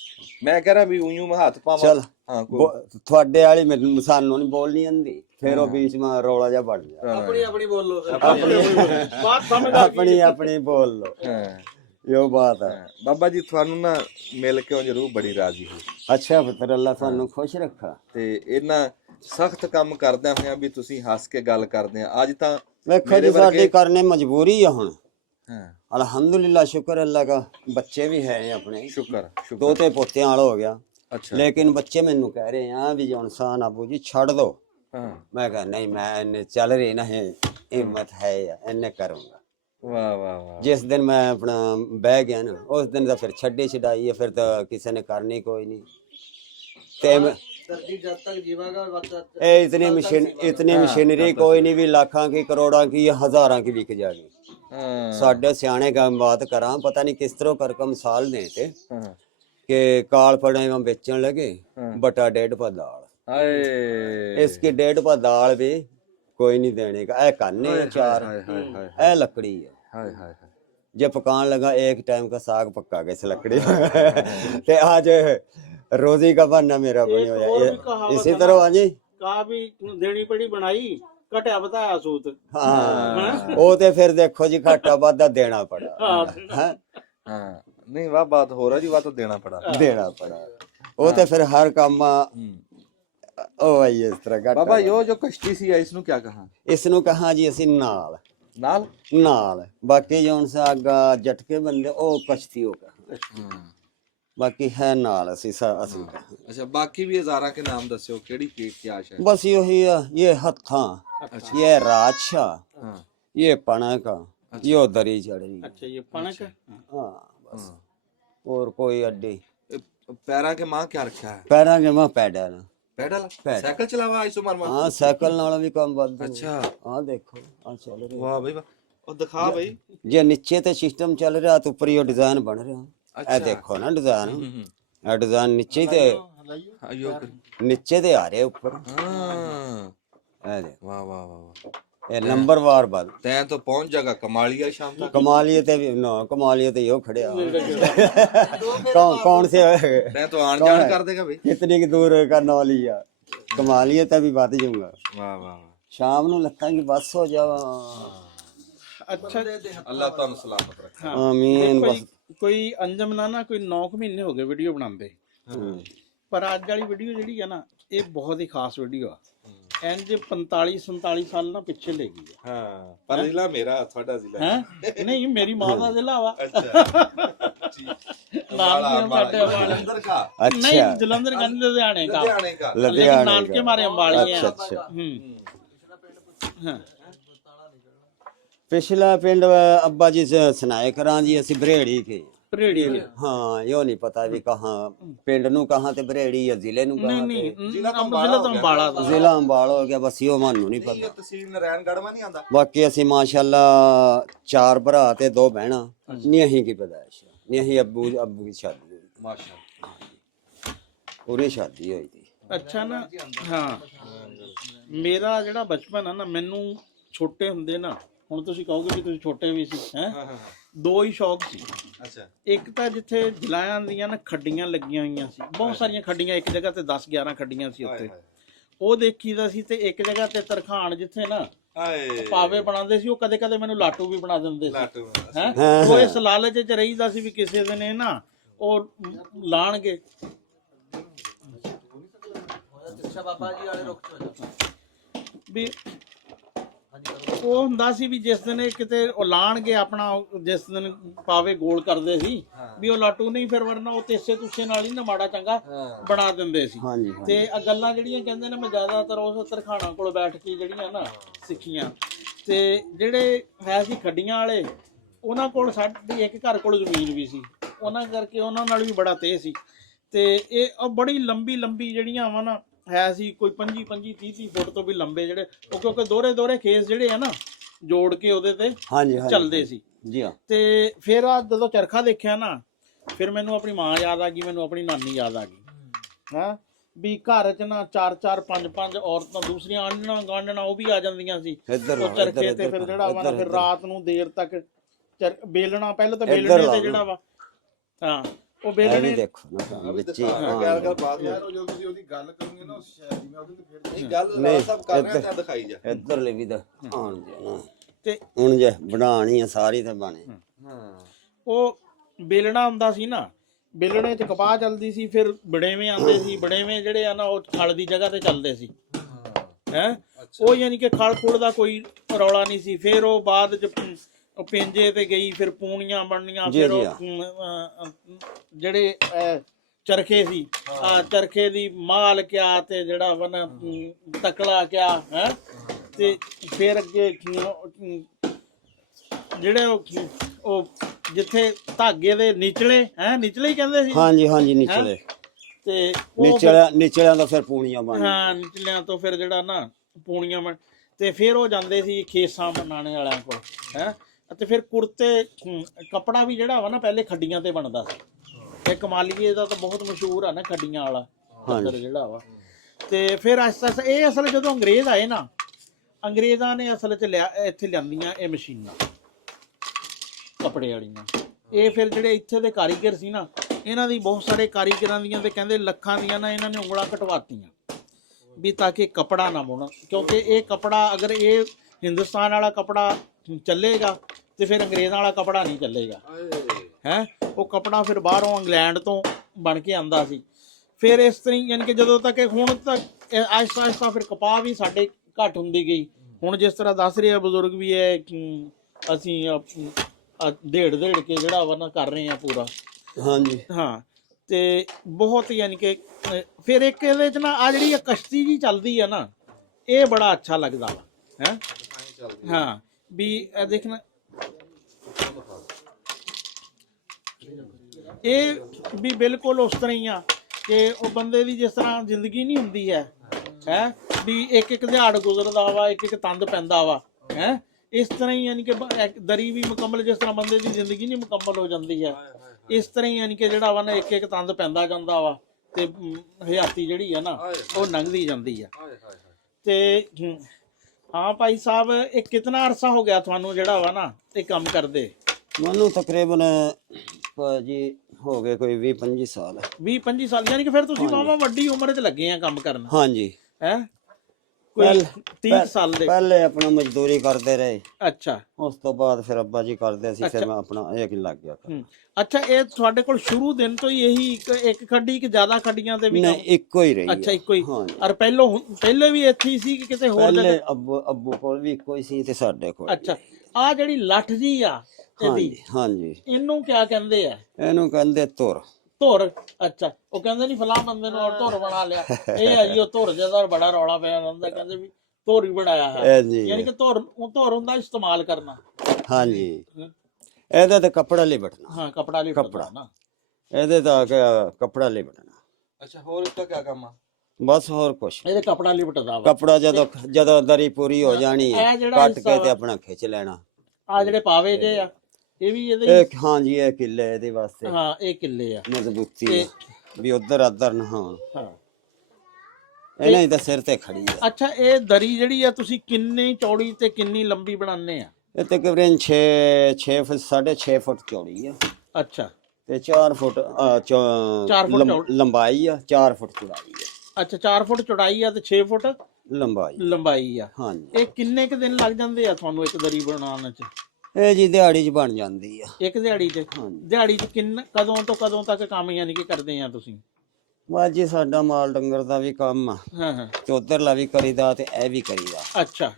ਮੈਂ ਕਹਿ ਰਿਹਾ ਵੀ ਉਈਓ ਮੈਂ ਹੱਥ ਪਾਵਾਂ। ਚਲ ਹਾਂ ਤੁਹਾਡੇ ਵਾਲੀ ਮੈਨੂੰ ਸਾਨੂੰ ਨਹੀਂ ਬੋਲਣੀ ਆਂਦੀ, ਫਿਰ ਉਹ बीच में ਰੌਲਾ ਜਿਹਾ ਬਣ ਜਾ। अपनी अपनी बोल लो फिर। बात समझ ਆਪਣੀ ਆਪਣੀ ਬੋਲ ਲੋ। ਇਹੋ ਬਾਤ ਹੈ। ਬਾਬਾ ਜੀ ਤੁਹਾਨੂੰ ਨਾ ਮਿਲ ਕੇ ਜ਼ਰੂਰ ਬੜੀ ਰਾਜ਼ੀ ਹੋਈ। ਅੱਛਾ ਪੁੱਤਰ, ਅੱਲਾ ਤੁਹਾਨੂੰ ਖੁਸ਼ ਰੱਖਾ। ਤੇ ਇਹਨਾਂ ਸਖਤ ਕੰਮ ਕਰਦਿਆਂ ਹੋਇਆਂ ਵੀ ਤੁਸੀਂ ਹੱਸ ਕੇ ਗੱਲ ਕਰਦੇ ਆ। ਅੱਜ ਤਾਂ ਵੇਖੋ ਜੀ, ਸਾਡੀ ਕਰਨੇ ਮਜਬੂਰੀ ਆ ਹੁਣ। ਹਾਂ अल्हम्दुलिल्लाह, शुक्र अल्लाह का। बच्चे भी हैं अपने, ਸ਼ੁਕਰ दोते पोते वाला हो गया। अच्छा। लेकिन बच्चे मैनू कह रहे हैं भी इंसान अबू जी छड़ दो। हाँ। मैं कहा नहीं, मैं इन्हें चल रही ना है, हिम्मत है इन्हें करूंगा। वाह वाह वाह। जिस दिन मैं अपना बह गया ना, उस दिन तो फिर छड्डी छड़ाई है, फिर तो किसी ने करनी कोई नहीं। ते जब तक जीवागा इतनी मशीनरी कोई नहीं भी लाखां की, करोड़ां की, हजारां की बिक जाएगी। साढ़े सियाने का बात करा, पता नहीं किस तरह करके मिसाल देते कि काल पड़े में बेचन लगे, बटा 1.5 पा दाल। इसकी 1.5 पा दाल भी कोई नहीं देने का। ऐ काने चार, ऐ लकड़ी है। जब पकान लगा, एक टाइम का साग पक्का गया इस लकड़ी ते आज रोजी का बनना मेरा बनी हो। इसी तरह हाँ जी, कहा भी देनी पड़ी बनाई, कटा बताया सूत। हाँ वो ते फिर देखो जी, घाटा वाधा देना पड़ा। हाँ नहीं, वाह बात हो रहा जी, वाह तो देना पड़ा। वो ते फिर हर काम ओ आई इस तरह घाटा। बाबा यो जो कश्ती सी है, इसनु क्या कहा? इसनु कहा जी असी नाल नाल। बाकी जो उनसे आगा झटके बंदे ओ कश्ती हो कहा, बाकी है नाल असी असी। अच्छा, बाकी भी हजारा के नाम दस्यो, केड़ी क्या है? बस यही है, ये हत्था, ये राजशा, ये पणक, ये दरी चढ़ी। अच्छा, ये पणक। हाँ बस, और कोई अड्डी। पैरा के मां क्या रखा है? पैरा के मां पैडल। साइकिल चलावा इस उम्र में? हाँ, साइकिल नाल भी कम बद। अच्छा। हाँ देखो, हाँ चल रही। वाह भाई वाह। और दिखा भाई, जे नीचे ते सिस्टम चल रहा, तो ऊपर ये डिजाइन बन रहा। अच्छा। देखो ना डिजाइन, डिजाइन नीचे ते ਆਇਓ ਨੀਚੇ ਤੇ ਆ ਰਿਹਾ ਉੱਪਰ। ਹਾਂ ਇਹ ਦੇ ਵਾਹ ਵਾਹ ਵਾਹ ਇਹ ਨੰਬਰਵਾਰ ਬਲ ਤੈਂ ਤਾਂ ਪਹੁੰਚ ਜਾਗਾ ਕਮਾਲੀਆ ਸ਼ਾਮ ਤੱਕ कमालिए ते भी ना कमालिए ते यो खड़े कौन से ਤੈਂ ਤਾਂ ਆਣ ਜਾਣ ਕਰ ਦੇਗਾ ਬਈ कितनी की दूर करने वाली है कमालिए ते भी बात जाऊंगा ਵਾਹ ਵਾਹ शाम ਨੂੰ ਲੱਤਾਂ की बस हो जावा ਅੱਛਾ ਅੱਲਾਹ ਤੁਹਾਨੂੰ ਸਲਾਮਤ ਰੱਖੇ आमीन ਕੋਈ ਕੋਈ ਅੰਜਮ ਨਾ ਕੋਈ 9 ਮਹੀਨੇ ਹੋ ਗਏ ਵੀਡੀਓ ਬਣਾਉਂਦੇ, ਪਰ ਅੱਜ ਵਾਲੀ ਵੀਡੀਓ ਜਿਹੜੀ ਆ ਨਾ ਇਹ ਬਹੁਤ ਹੀ ਖਾਸ ਵੀਡੀਓ ਆ। ਇੰਜ 45 47 ਸਾਲ ਨਾ ਪਿੱਛੇ ਲੈ ਗਈ ਹੈ। ਹਾਂ ਪਰ ਜ਼ਿਲ੍ਹਾ ਮੇਰਾ ਤੁਹਾਡਾ ਜ਼ਿਲ੍ਹਾ ਹੈ ਨਹੀਂ ਮੇਰੀ ਮਾਂ ਦਾ ਜ਼ਿਲ੍ਹਾ ਵਾ ਅੱਛਾ ਨਾਲ ਵੀ ਸਾਡੇ ਜਲੰਧਰ का नहीं जलंधर का लुधियाने का लुधियाने का लेकिन नाल के मारे अंबाड़ी हैं। अच्छा हाँ पिछला पिंड अब्बा जी से सुनाए करा जी ਅਸੀਂ ਬਰੇੜੀ के परेड़ी के हाँ यो नहीं पता भी कहाँ पिंड नु कहाँ ते बरेड़ी या जिले नु कहाँ नहीं ते जिला तो अंबाड़ा था। ਜ਼ਿਲ੍ਹਾ ਅੰਬਾਲਾ ਹੋ ਗਿਆ ਬਸ ਇਹੋ ਮਾਨੂੰ ਨਹੀਂ ਇਹ ਪਤਾ ਤਹਿਸੀਲ ਨਾਰਾਇਣਗੜ੍ਹ ਮਾ ਨਹੀਂ ਆਂਦਾ ਬਾਕੀ ਅਸੀਂ ਮਾਸ਼ਾਅੱਲਾ 4 ਭਰਾ ਤੇ 2 ਭੈਣਾਂ ਨਹੀਂ ਅਸੀਂ ਕੀ ਪਦਾਇਸ਼ ਨਹੀਂ ਅਸੀਂ ਅੱਬੂ ਦੀ ਸ਼ਾਦੀ ਹੋਈ ਮਾਸ਼ਾਅੱਲਾ ਪੂਰੀ ਸ਼ਾਦੀ ਹੋਈ ਸੀ ਅੱਛਾ ਨਾ ਹਾਂ ਮੇਰਾ ਜਿਹੜਾ ਬਚਪਨ ਆ ਨਾ ਮੈਨੂੰ ਛੋਟੇ ਹੁੰਦੇ ਨਾ ਹੁਣ ਤੁਸੀਂ ਕਹੋਗੇ ਵੀ ਤੁਸੀਂ ਛੋਟੇ ਵੀ ਸੀ ਹੈ ਦੋ ਹੀ ਸ਼ੌਕ ਸੀ। ਅੱਛਾ ਇੱਕ ਤਾਂ ਜਿੱਥੇ ਜਲਾਇਆਂ ਦੀਆਂ ਨਾ ਖੱਡੀਆਂ ਲੱਗੀਆਂ ਹੋਈਆਂ ਸੀ, ਬਹੁਤ ਸਾਰੀਆਂ ਖੱਡੀਆਂ ਇੱਕ ਜਗ੍ਹਾ ਤੇ 10 11 ਖੱਡੀਆਂ ਸੀ ਉੱਥੇ, ਉਹ ਦੇਖੀਦਾ ਸੀ। ਤੇ ਇੱਕ ਜਗ੍ਹਾ ਤੇ ਤਰਖਾਣ ਜਿੱਥੇ ਨਾ ਹਾਏ ਪਾਵੇ ਬਣਾਉਂਦੇ ਸੀ, ਉਹ ਕਦੇ ਕਦੇ ਮੈਨੂੰ ਲਾਟੂ ਵੀ ਬਣਾ ਦਿੰਦੇ ਸੀ ਲਾਟੂ ਹੈ। ਉਹ ਇਸ ਲਾਲਚ ਚ ਰਹੀਦਾ ਸੀ ਵੀ ਕਿਸੇ ਦਿਨ ਇਹ ਨਾ ਉਹ ਲਾਣਗੇ। ਵੀ ਉਹ ਹੁੰਦਾ ਸੀ ਵੀ ਜਿਸ ਦਿਨ ਇਹ ਕਿਤੇ ਉਹ ਲਾਣਗੇ ਆਪਣਾ ਜਿਸ ਦਿਨ ਪਾਵੇ ਗੋਲ ਕਰਦੇ ਸੀ ਵੀ ਉਹ ਲਾਟੂ ਨਹੀਂ ਫਿਰ ਵਰਨਾ ਉਹ ਤੇਸੇ ਤੁਸੇ ਨਾਲ ਹੀ ਨਾ ਮਾੜਾ ਚੰਗਾ ਬਣਾ ਦਿੰਦੇ ਸੀ। ਹਾਂਜੀ ਤੇ ਆ ਗੱਲਾਂ ਜਿਹੜੀਆਂ ਕਹਿੰਦੇ ਨੇ ਮੈਂ ਜ਼ਿਆਦਾਤਰ ਉਸ ਤਰਖਾਣਾ ਕੋਲ ਬੈਠ ਕੇ ਜਿਹੜੀਆਂ ਨਾ ਸਿੱਖੀਆਂ। ਤੇ ਜਿਹੜੇ ਹੈ ਸੀ ਖੱਡੀਆਂ ਵਾਲੇ ਉਹਨਾਂ ਕੋਲ ਸਾਡੀ ਇੱਕ ਘਰ ਕੋਲ ਜ਼ਮੀਨ ਵੀ ਸੀ, ਉਹਨਾਂ ਕਰਕੇ ਉਹਨਾਂ ਨਾਲ ਵੀ ਬੜਾ ਤੇਹ ਸੀ। ਤੇ ਇਹ ਬੜੀ ਲੰਬੀ ਲੰਬੀ ਜਿਹੜੀਆਂ ਵਾ ਨਾ ਹੈ ਸੀ, ਕੋਈ 25 30 ਫੁੱਟ ਤੋਂ ਵੀ ਲੰਬੇ ਜਿਹੜੇ ਉਹ ਕਿਉਂਕਿ ਦੋਹਰੇ ਖੇਸ ਜਿਹੜੇ ਆ ਨਾ ਜੋੜ ਕੇ ਉਹਦੇ ਤੇ ਹਾਂਜੀ ਚੱਲਦੇ ਸੀ ਜੀ ਹਾਂ। ਤੇ ਫਿਰ ਆ ਜਦੋਂ ਚਰਖਾ ਦੇਖਿਆ ਨਾ ਫਿਰ ਮੈਨੂੰ ਆਪਣੀ ਮਾਂ ਯਾਦ ਆ ਗਈ, ਮੈਨੂੰ ਆਪਣੀ ਨਾਨੀ ਯਾਦ ਆ ਗਈ ਹੈ ਵੀ ਘਰ 'ਚ ਨਾ 4 5 ਔਰਤਾਂ ਦੂਸਰੀਆਂ ਆਂਢਣਾ ਗਾਂਢਣਾ ਉਹ ਵੀ ਆ ਜਾਂਦੀਆਂ ਸੀ ਉਹ ਚਰਖੇ ਤੇ। ਫਿਰ ਜਿਹੜਾ ਵਾ ਨਾ ਫਿਰ ਰਾਤ ਨੂੰ ਦੇਰ ਤੱਕ ਬੇਲਣਾ, ਪਹਿਲਾਂ ਤਾਂ ਬੇਲਣੇ ਤੇ ਜਿਹੜਾ ਵਾ ਹਾਂ ਉਹ ਬੇਲਣੇ ਦੇਖੋ ਨਾ ਵਿੱਚ ਗੱਲ ਬਾਤ ਜੋ ਤੁਸੀਂ ਉਹਦੀ ਗੱਲ ਕਰੋਗੇ ਨਾ ਸ਼ਾਇਦ ਮੈਂ ਉਹਦੇ ਤੇ ਫਿਰ ਨਹੀਂ ਗੱਲ ਸਭ ਕਰਨਾ ਤਾਂ ਦਿਖਾਈ ਜਾ ਇੱਧਰ ਲੈ ਵੀ ਦਾ ਆਣ ਦੇ ਤੇ ਹੁਣ ਜੇ ਬਣਾਣੀ ਆ ਸਾਰੀ ਤੇ ਬਣੇ। ਹਾਂ ਉਹ ਬੇਲਣਾ ਹੁੰਦਾ ਸੀ ਨਾ, ਬੇਲਣੇ 'ਚ ਕਪਾਹ ਚੱਲਦੀ ਸੀ। ਫਿਰ ਬੜੇਵੇਂ ਆਉਂਦੇ ਸੀ, ਬੜੇਵੇਂ ਜਿਹੜੇ ਆ ਨਾ ਉਹ ਖਲ ਦੀ ਜਗ੍ਹਾ ਤੇ ਚੱਲਦੇ ਸੀ ਹੈ। ਉਹ ਯਾਨੀ ਕਿ ਖਲ ਖੁਲ ਦਾ ਕੋਈ ਰੌਲਾ ਨਹੀਂ ਸੀ। ਫਿਰ ਉਹ ਬਾਅਦ 'ਚ ਉਹ ਪਿੰਜੇ ਤੇ ਗਈ, ਫਿਰ ਪੂਣੀਆਂ ਬਣਨੀਆਂ, ਫਿਰ ਉਹ ਜਿਹੜੇ ਚਰਖੇ ਸੀ ਆ ਚਰਖੇ ਦੀ ਮਾਲ ਕਿਆ ਤੇ ਜਿਹੜਾ ਵਾ ਨਾ ਤਕਲਾ ਕਿਆ ਹੈ। ਤੇ ਫਿਰ ਅੱਗੇ ਜਿਹੜੇ ਉਹ ਜਿੱਥੇ ਧਾਗੇ ਦੇ ਨਿਚਲੇ ਨਿਚਲੇ ਹੀ ਕਹਿੰਦੇ ਸੀ। ਹਾਂਜੀ ਨਿਚਲੇ ਤੇ ਨਿਚਲਿਆਂ ਦਾ ਫਿਰ ਪੂਣੀਆਂ ਬਣ ਹਾਂ ਨਿਚਲਿਆਂ ਤੋਂ ਫਿਰ ਜਿਹੜਾ ਨਾ ਪੂਣੀਆਂ ਬਣ ਤੇ ਫਿਰ ਉਹ ਜਾਂਦੇ ਸੀ ਖੇਸਾਂ ਬਣਾਉਣੇ ਵਾਲਿਆਂ ਕੋਲ ਹੈ। ਅਤੇ ਫਿਰ ਕੁੜਤੇ ਕੱਪੜਾ ਵੀ ਜਿਹੜਾ ਵਾ ਨਾ ਪਹਿਲੇ ਖੱਡੀਆਂ ਤੇ ਬਣਦਾ ਸੀ। ਤੇ ਕਮਾਲੀਏ ਦਾ ਤਾਂ ਬਹੁਤ ਮਸ਼ਹੂਰ ਆ ਨਾ ਖੱਡੀਆਂ ਵਾਲਾ ਜਿਹੜਾ ਵਾ। ਤੇ ਫਿਰ ਆਸਤਾ ਇਹ ਅਸਲ ਜਦੋਂ ਅੰਗਰੇਜ਼ ਆਏ ਨਾ, ਅੰਗਰੇਜ਼ਾਂ ਨੇ ਅਸਲ 'ਚ ਇੱਥੇ ਲਿਆਂਦੀਆਂ ਇਹ ਮਸ਼ੀਨਾਂ ਕੱਪੜੇ ਵਾਲੀਆਂ। ਇਹ ਫਿਰ ਜਿਹੜੇ ਇੱਥੇ ਦੇ ਕਾਰੀਗਰ ਸੀ ਨਾ, ਇਹਨਾਂ ਦੀ ਬਹੁਤ ਸਾਰੇ ਕਾਰੀਗਰਾਂ ਦੀਆਂ ਤੇ ਕਹਿੰਦੇ ਲੱਖਾਂ ਦੀਆਂ ਨਾ ਇਹਨਾਂ ਨੇ ਉਂਗਲਾਂ ਕਟਵਾਤੀਆਂ ਵੀ ਤਾਂ ਕਿ ਕੱਪੜਾ ਨਾ ਬੁਣਨ, ਕਿਉਂਕਿ ਇਹ ਕੱਪੜਾ ਅਗਰ ਇਹ ਹਿੰਦੁਸਤਾਨ ਵਾਲਾ ਕੱਪੜਾ ਚੱਲੇਗਾ ਤੇ ਫਿਰ ਅੰਗਰੇਜ਼ਾਂ ਵਾਲਾ ਕੱਪੜਾ ਨਹੀਂ ਚੱਲੇਗਾ ਹੈ। ਉਹ ਕੱਪੜਾ ਫਿਰ ਬਾਹਰੋਂ ਇੰਗਲੈਂਡ ਤੋਂ ਬਣ ਕੇ ਆਂਦਾ ਸੀ। ਫਿਰ ਇਸ ਤਰ੍ਹਾਂ ਯਾਨੀ ਕਿ ਜਦੋਂ ਤੱਕ ਹੁਣ ਤੱਕ ਆਹਿਸਤਾ ਫਿਰ ਕਪਾਹ ਵੀ ਸਾਡੇ ਘੱਟ ਹੁੰਦੀ ਗਈ। ਹੁਣ ਜਿਸ ਤਰ੍ਹਾਂ ਦੱਸ ਰਹੇ ਆ ਬਜ਼ੁਰਗ ਵੀ ਹੈ ਅਸੀਂ ਢੇੜ ਕੇ ਜਿਹੜਾ ਵਾ ਨਾ ਕਰ ਰਹੇ ਆ ਪੂਰਾ। ਹਾਂਜੀ ਹਾਂ ਤੇ ਬਹੁਤ ਯਾਨੀ ਕਿ ਫਿਰ ਇੱਕ ਇਹਦੇ 'ਚ ਨਾ ਆ ਜਿਹੜੀ ਕਸ਼ਤੀ ਜੀ ਚੱਲਦੀ ਆ ਨਾ, ਇਹ ਬੜਾ ਅੱਛਾ ਲੱਗਦਾ ਵਾ ਹੈ। ਹਾਂ ਵੀ ਇਹ ਦੇਖਣਾ ਇਹ ਵੀ ਬਿਲਕੁਲ ਉਸ ਤਰ੍ਹਾਂ ਹੀ ਆ ਕਿ ਉਹ ਬੰਦੇ ਦੀ ਜਿਸ ਤਰ੍ਹਾਂ ਜ਼ਿੰਦਗੀ ਨਹੀਂ ਹੁੰਦੀ ਹੈ ਵੀ ਇੱਕ ਦਿਹਾੜ ਗੁਜ਼ਰਦਾ ਵਾ, ਇੱਕ ਤੰਦ ਪੈਂਦਾ ਵਾ ਹੈ। ਇਸ ਤਰ੍ਹਾਂ ਹੀ ਯਾਨੀ ਕਿ ਦਰੀ ਵੀ ਮੁਕੰਮਲ ਜਿਸ ਤਰ੍ਹਾਂ ਬੰਦੇ ਦੀ ਜ਼ਿੰਦਗੀ ਨਹੀਂ ਮੁਕੰਮਲ ਹੋ ਜਾਂਦੀ ਹੈ, ਇਸ ਤਰ੍ਹਾਂ ਹੀ ਯਾਨੀ ਕਿ ਜਿਹੜਾ ਵਾ ਨਾ ਇੱਕ ਤੰਦ ਪੈਂਦਾ ਜਾਂਦਾ ਵਾ ਤੇ ਹਯਾਤੀ ਜਿਹੜੀ ਆ ਨਾ ਉਹ ਲੰਘਦੀ ਜਾਂਦੀ ਆ। ਤੇ ਹਾਂ ਭਾਈ ਸਾਹਿਬ, ਇਹ ਕਿਤਨਾ ਅਰਸਾ ਹੋ ਗਿਆ ਤੁਹਾਨੂੰ ਜਿਹੜਾ ਵਾ ਨਾ ਇਹ ਕੰਮ ਕਰਦੇ? ਮੈਨੂੰ ਤਕਰੀਬਨ ਭਾਜੀ ਹੋ ਗਏ ਕੋਈ 20-25 ਸਾਲ। 20-25 ਸਾਲ, ਯਾਨੀ ਕਿ ਫਿਰ ਤੁਸੀਂ ਵਾਹਵਾ ਵੱਡੀ ਉਮਰ 'ਚ ਲੱਗੇ ਆ ਕੰਮ ਕਰਨ। ਹਾਂਜੀ। ਹੈ ਕੋਈ 30 ਸਾਲ ਦੇ? ਪਹਿਲੇ ਆਪਣਾ ਮਜ਼ਦੂਰੀ ਕਰਦੇ ਰਹੇ। ਅੱਛਾ। ਉਸ ਤੋਂ ਬਾਅਦ ਫਿਰ ਅੱਬਾ ਜੀ ਕਰਦੇ ਸੀ, ਫਿਰ ਮੈਂ ਆਪਣਾ ਇਹ ਲੱਗ ਗਿਆ। ਅੱਛਾ, ਇਹ ਤੁਹਾਡੇ ਕੋਲ ਸ਼ੁਰੂ ਦਿਨ ਤੋਂ ਹੀ ਇਹੀ ਇੱਕ ਖੱਡੀ ਕਿ ਜ਼ਿਆਦਾ ਖੱਡੀਆਂ ਤੇ ਵੀ? ਨਹੀਂ, ਇੱਕੋ ਹੀ ਰਹੀ। ਅੱਛਾ, ਇੱਕੋ ਹੀ। ਔਰ ਪਹਿਲੇ ਵੀ ਇੱਥੇ ਹੀ ਸੀ ਕਿ ਕਿਤੇ ਹੋਰ? ਪਹਿਲੇ ਅੱਬੂ ਕੋਲ ਵੀ ਇੱਕੋ ਹੀ ਸੀ ਤੇ ਸਾਡੇ ਕੋਲ। ਅੱਛਾ, ਆ ਜਿਹੜੀ ਲੱਠ ਜੀ ਆ ਇਹਦੀ, ਹਾਂਜੀ, ਇਹਨੂੰ ਕਿਆ ਕਹਿੰਦੇ ਆ? ਇਹਨੂੰ ਕਹਿੰਦੇ ਧੁਰ। ਧੁਰ। ਅੱਛਾ, ਉਹ ਕਹਿੰਦੇ ਨਹੀਂ ਫਲਾਂ ਬੰਦੇ ਨੂੰ ਔਰ ਧੁਰ ਬਣਾ ਲਿਆ। ਇਹ ਆ ਜੀ ਉਹ ਧੁਰ ਜਿਹਦਾ ਬੜਾ ਰੌਲਾ ਪਿਆ ਰਹਿੰਦਾ, ਕਹਿੰਦੇ ਵੀ ਧੁਰ ਹੀ ਬਣਾਇਆ ਹੈ, ਯਾਨੀ ਕਿ ਧੁਰ ਹੁੰਦਾ ਇਸਤੇਮਾਲ ਕਰਨਾ। ਹਾਂਜੀ, ਇਹਦੇ ਤੇ ਕੱਪੜਾ ਲਿਬੜਨਾ। ਹਾਂ, ਕੱਪੜਾ ਲਿਬੜਨਾ ਨਾ ਇਹਦੇ ਤਾਂ ਕੱਪੜਾ ਲਿਬੜਨਾ। ਅੱਛਾ, ਹੋਰ ਇਸਦਾ ਕੀ ਕੰਮ ਆ? ਬਸ ਹੋਰ ਕੁਛ ਇਹਦੇ ਕੱਪੜਾ ਲਿਬੜਦਾ ਵਾ। ਕੱਪੜਾ ਜਦੋਂ ਦਰੀ ਪੂਰੀ ਹੋ ਜਾਣੀ ਹੈ, ਕੱਟ ਕੇ ਤੇ ਆਪਣਾ ਖਿੱਚ ਲੈਣਾ। ਆ ਜਿਹੜੇ ਪਾਵੇ ਜੇ ਆ ਇਹ ਵੀ ਇਹਦੇ? ਹਾਂਜੀ, ਇਹ ਕਿੱਲੇ ਇਹਦੇ ਵਾਸਤੇ। ਹਾਂ, ਇਹ ਕਿੱਲੇ ਆ ਮਜ਼ਬੂਤੀ ਵੀ ਉਧਰ ਨਾ ਹੋਣ। ਹਾਂ, ਇਹਨਾਂ ਹੀ ਤਾਂ ਸਿਰ ਤੇ ਖੜੀ ਆ। ਅੱਛਾ, ਇਹ ਦਰੀ ਜਿਹੜੀ ਆ ਤੁਸੀਂ ਕਿੰਨੀ ਚੌੜੀ ਤੇ ਕਿੰਨੀ ਲੰਬੀ ਬਣਾਉਂਦੇ ਆ? ਇਹ ਤਕਰੀਬਨ 6 ਫੁੱਟ 6.5 ਫੁੱਟ ਚੌੜੀ ਆ। ਅੱਛਾ, ਤੇ 4 ਫੁੱਟ ਲੰਬਾਈ ਆ, 4 ਫੁੱਟ ਚੌੜਾਈ ਆ। ਅੱਛਾ, 4 ਫੁੱਟ ਚੌੜਾਈ ਆ ਤੇ 6 ਫੁੱਟ ਲੰਬਾਈ ਆ। ਹਾਂਜੀ। ਇਹ ਕਿੰਨੇ ਕ ਦਿਨ ਲੱਗ ਜਾਂਦੇ ਆ ਤੁਹਾਨੂੰ ਇੱਕ ਦਰੀ ਬਣਾਉਣ ਚ? ਇਹ ਜੀ ਦਿਹਾੜੀ 'ਚ ਬਣ ਜਾਂਦੀ ਆ। ਇੱਕ ਦਿਹਾੜੀ 'ਚ? ਦਿਹਾੜੀ 'ਚ ਕਦੋਂ ਤੋਂ ਕਦੋਂ ਤੱਕ ਕੰਮ ਯਾਨੀ ਕਿ ਕਰਦੇ ਆ ਤੁਸੀਂ? ਬਸ ਜੀ, ਸਾਡਾ ਮਾਲ ਡੰਗਰ ਦਾ ਵੀ ਕੰਮ ਆ। ਹਾਂ ਹਾਂ। ਤੇ ਉਧਰਲਾ ਵੀ ਕਰੀਦਾ ਤੇ ਇਹ ਵੀ ਕਰੀਦਾ। ਅੱਛਾ।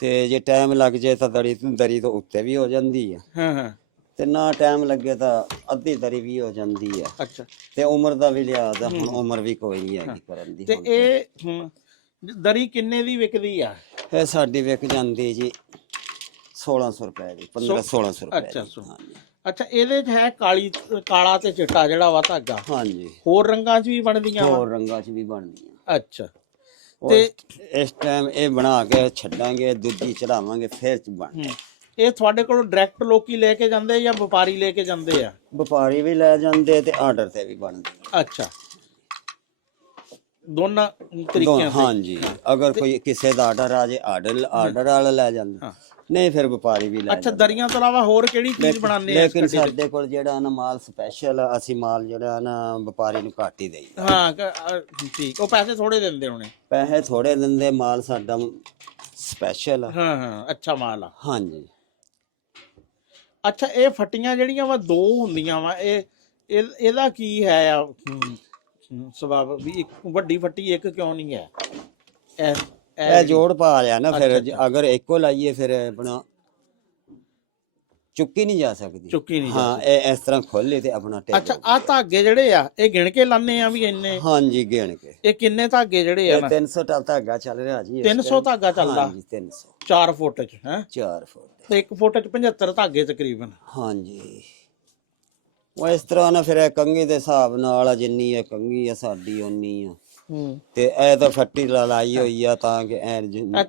ਤੇ ਜੇ ਟਾਈਮ ਲੱਗ ਜੇ ਤਾਂ ਦਰੀ ਤੋਂ ਉੱਤੇ ਵੀ ਹੋ ਜਾਂਦੀ ਆ। ਹਾਂ ਹਾਂ। ਤੇ ਨਾ ਟਾਈਮ ਲੱਗੇ ਤਾਂ ਅੱਧੀ ਦਰੀ ਵੀ ਹੋ ਜਾਂਦੀ ਆ। ਅੱਛਾ। ਤੇ ਉਮਰ ਦਾ ਵੀ ਲਿਹਾਜ਼ ਆ, ਹੁਣ ਉਮਰ ਵੀ ਕੋਈ ਨਹੀਂ ਹੈਗੀ ਕਰਨ ਦੀ। ਤੇ ਇਹ ਦਰੀ ਕਿੰਨੇ ਦੀ ਵਿਕਦੀ ਆ? ਇਹ ਸਾਡੀ ਵਿਕ ਜਾਂਦੀ ਜੀ 1600 ਰੁਪਏ ਦੀ, 1500-1600 ਰੁਪਏ। ਅੱਛਾ। ਅੱਛਾ, ਇਹਦੇ 'ਚ ਹੈ ਕਾਲਾ ਤੇ ਚਿੱਟਾ ਜਿਹੜਾ ਵਾ ਧਾਗਾ? ਹਾਂਜੀ। ਹੋਰ ਰੰਗਾਂ 'ਚ ਵੀ ਬਣਦੀਆਂ? ਹੋਰ ਰੰਗਾਂ 'ਚ ਵੀ ਬਣਦੀਆਂ। ਅੱਛਾ। ਤੇ ਇਸ ਟਾਈਮ ਇਹ ਬਣਾ ਕੇ ਛੱਡਾਂਗੇ, ਦੂਜੀ ਚੜਾਵਾਂਗੇ, ਫਿਰ ਬਣ। ਇਹ ਤੁਹਾਡੇ ਕੋਲ ਡਾਇਰੈਕਟ ਲੋਕੀ ਲੈ ਕੇ ਜਾਂਦੇ ਜਾਂ ਵਪਾਰੀ ਲੈ ਕੇ ਜਾਂਦੇ ਆ? ਵਪਾਰੀ ਵੀ ਲੈ ਜਾਂਦੇ ਤੇ ਆਰਡਰ ਤੇ ਵੀ ਬਣਦੀ। ਅੱਛਾ, ਦੋਨਾਂ ਤਰੀਕਿਆਂ ਤੇ? ਹਾਂਜੀ, ਅਗਰ ਕੋਈ ਕਿਸੇ ਦਾ ਆਰਡਰ ਆ ਜੇ ਆਰਡਰ ਵਾਲਾ ਲੈ ਜਾਂਦਾ, ਨਹੀਂ ਫਿਰ ਵਪਾਰੀ ਵੀ ਲੈ। ਅੱਛਾ, ਦਰੀਆਂ ਤੋਂ ਇਲਾਵਾ ਹੋਰ ਕਿਹੜੀ ਚੀਜ਼ ਬਣਾਉਂਦੇ ਆ? ਲੇਕਿਨ ਸਾਡੇ ਕੋਲ ਜਿਹੜਾ ਨਾ ਮਾਲ ਸਪੈਸ਼ਲ, ਅਸੀਂ ਮਾਲ ਜਿਹੜਾ ਨਾ ਵਪਾਰੀ ਨੂੰ ਘੱਟ ਹੀ ਦੇਈਦਾ। ਹਾਂ, ਠੀਕ। ਉਹ ਪੈਸੇ ਥੋੜੇ ਦਿੰਦੇ ਹੋਣੇ? ਪੈਸੇ ਥੋੜੇ ਦਿੰਦੇ, ਮਾਲ ਸਾਡਾ ਸਪੈਸ਼ਲ ਆ। ਹਾਂ ਹਾਂ, ਅੱਛਾ ਮਾਲ ਆ। ਹਾਂਜੀ। ਅੱਛਾ, ਇਹ ਫੱਟੀਆਂ ਜਿਹੜੀਆਂ ਵਾ ਦੋ ਹੁੰਦੀਆਂ ਵਾ, ਇਹਦਾ ਕੀ ਹੈ ਆ ਸਬਬ ਵੀ ਇੱਕ ਵੱਡੀ ਫੱਟੀ ਇੱਕ ਕਿਉਂ ਨਹੀਂ ਹੈ? ਇਹ ਜੋੜ ਪਾ ਲਿਆ ਨਾ, ਫਿਰ ਅਗਰ ਇੱਕੋ ਲਾਈਏ ਫਿਰ ਆਪਣਾ ਚੁੱਕੀ ਨਹੀਂ ਜਾ ਸਕਦੀ। ਚੁੱਕੀ ਨਹੀਂ? ਹਾਂ, ਇਹ ਇਸ ਤਰ੍ਹਾਂ ਖੋਲੇ ਤੇ ਆਪਣਾ ਟੇਕ। ਅੱਛਾ, ਆ ਧਾਗੇ ਜਿਹੜੇ ਆ ਇਹ ਗਿਣ ਕੇ ਲਾਣੇ ਆ ਵੀ ਇੰਨੇ? ਹਾਂਜੀ, ਗਿਣ ਕੇ। ਇਹ ਕਿੰਨੇ ਧਾਗੇ ਜਿਹੜੇ ਆ? 300 ਧਾਗਾ ਚੱਲ ਰਿਹਾ ਜੀ। 300 ਧਾਗਾ ਚੱਲਦਾ? ਹਾਂਜੀ, 300। 4 ਫੁੱਟ ਚ? ਹੈ 4 ਫੁੱਟ ਤੇ 1 ਫੁੱਟ ਚ 75 ਧਾਗੇ ਤਕਰੀਬਨ? ਹਾਂਜੀ। ਉਹ ਇਸ ਤਰ੍ਹਾਂ ਨਾ ਫਿਰ ਕੰਘੀ ਦੇ ਹਿਸਾਬ ਨਾਲ, ਜਿੰਨੀ ਇਹ ਕੰਘੀ ਆ ਸਾਡੀ ਓਨੀ ਆ। ਤੇ ਇਹ ਤਾਂ ਫੱਟੀ ਲਾਈ ਹੋਈ ਆ ਤਾਂ ਕਿ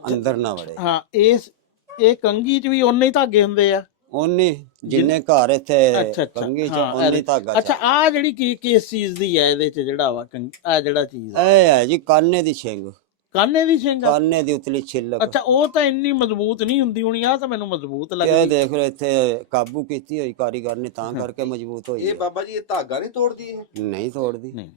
ਅੰਦਰ ਨਾ ਵੜੇ। ਹਾਂ, ਇਹ ਕੰਘੀ ਚ ਵੀ ਓਨੇ ਹੀ ਧਾਗੇ ਹੁੰਦੇ ਆ? ਓਨੇ ਜਿੰਨੇ ਘਰ ਇੱਥੇ ਕੰਘੀ ਚ ਓਨੇ ਧਾਗਾ। ਅੱਛਾ, ਆ ਜਿਹੜੀ ਕਿਸ ਚੀਜ਼ ਦੀ ਹੈ ਇਹਦੇ ਚ ਜਿਹੜਾ ਵਾ ਆ ਜਿਹੜਾ ਚੀਜ਼? ਇਹ ਹੈ ਜੀ ਕਾਨੇ ਦੀ ਛਿੰਗ। ਕਾਨੇ ਦੀ ਛਿੰਗ? ਕਾਨੇ ਦੀ ਉਤਲੀ ਛਿੱਲਕ। ਅੱਛਾ, ਉਹ ਤਾਂ ਇੰਨੀ ਮਜ਼ਬੂਤ ਨਹੀਂ ਹੁੰਦੀ ਹੋਣੀ, ਆ ਤਾਂ ਮੈਨੂੰ ਮਜ਼ਬੂਤ ਲੱਗਦੀ। ਇਹ ਦੇਖ ਲਓ, ਇੱਥੇ ਕਾਬੂ ਕੀਤੀ ਹੋਈ ਕਾਰੀਗਰ ਨੇ ਤਾਂ ਕਰਕੇ ਮਜ਼ਬੂਤ ਹੋਈ। ਇਹ ਬਾਬਾ ਜੀ ਇਹ ਧਾਗਾ ਨਹੀਂ ਤੋੜਦੀ? ਇਹ ਨਹੀਂ ਤੋੜਦੀ। ਨਹੀਂ।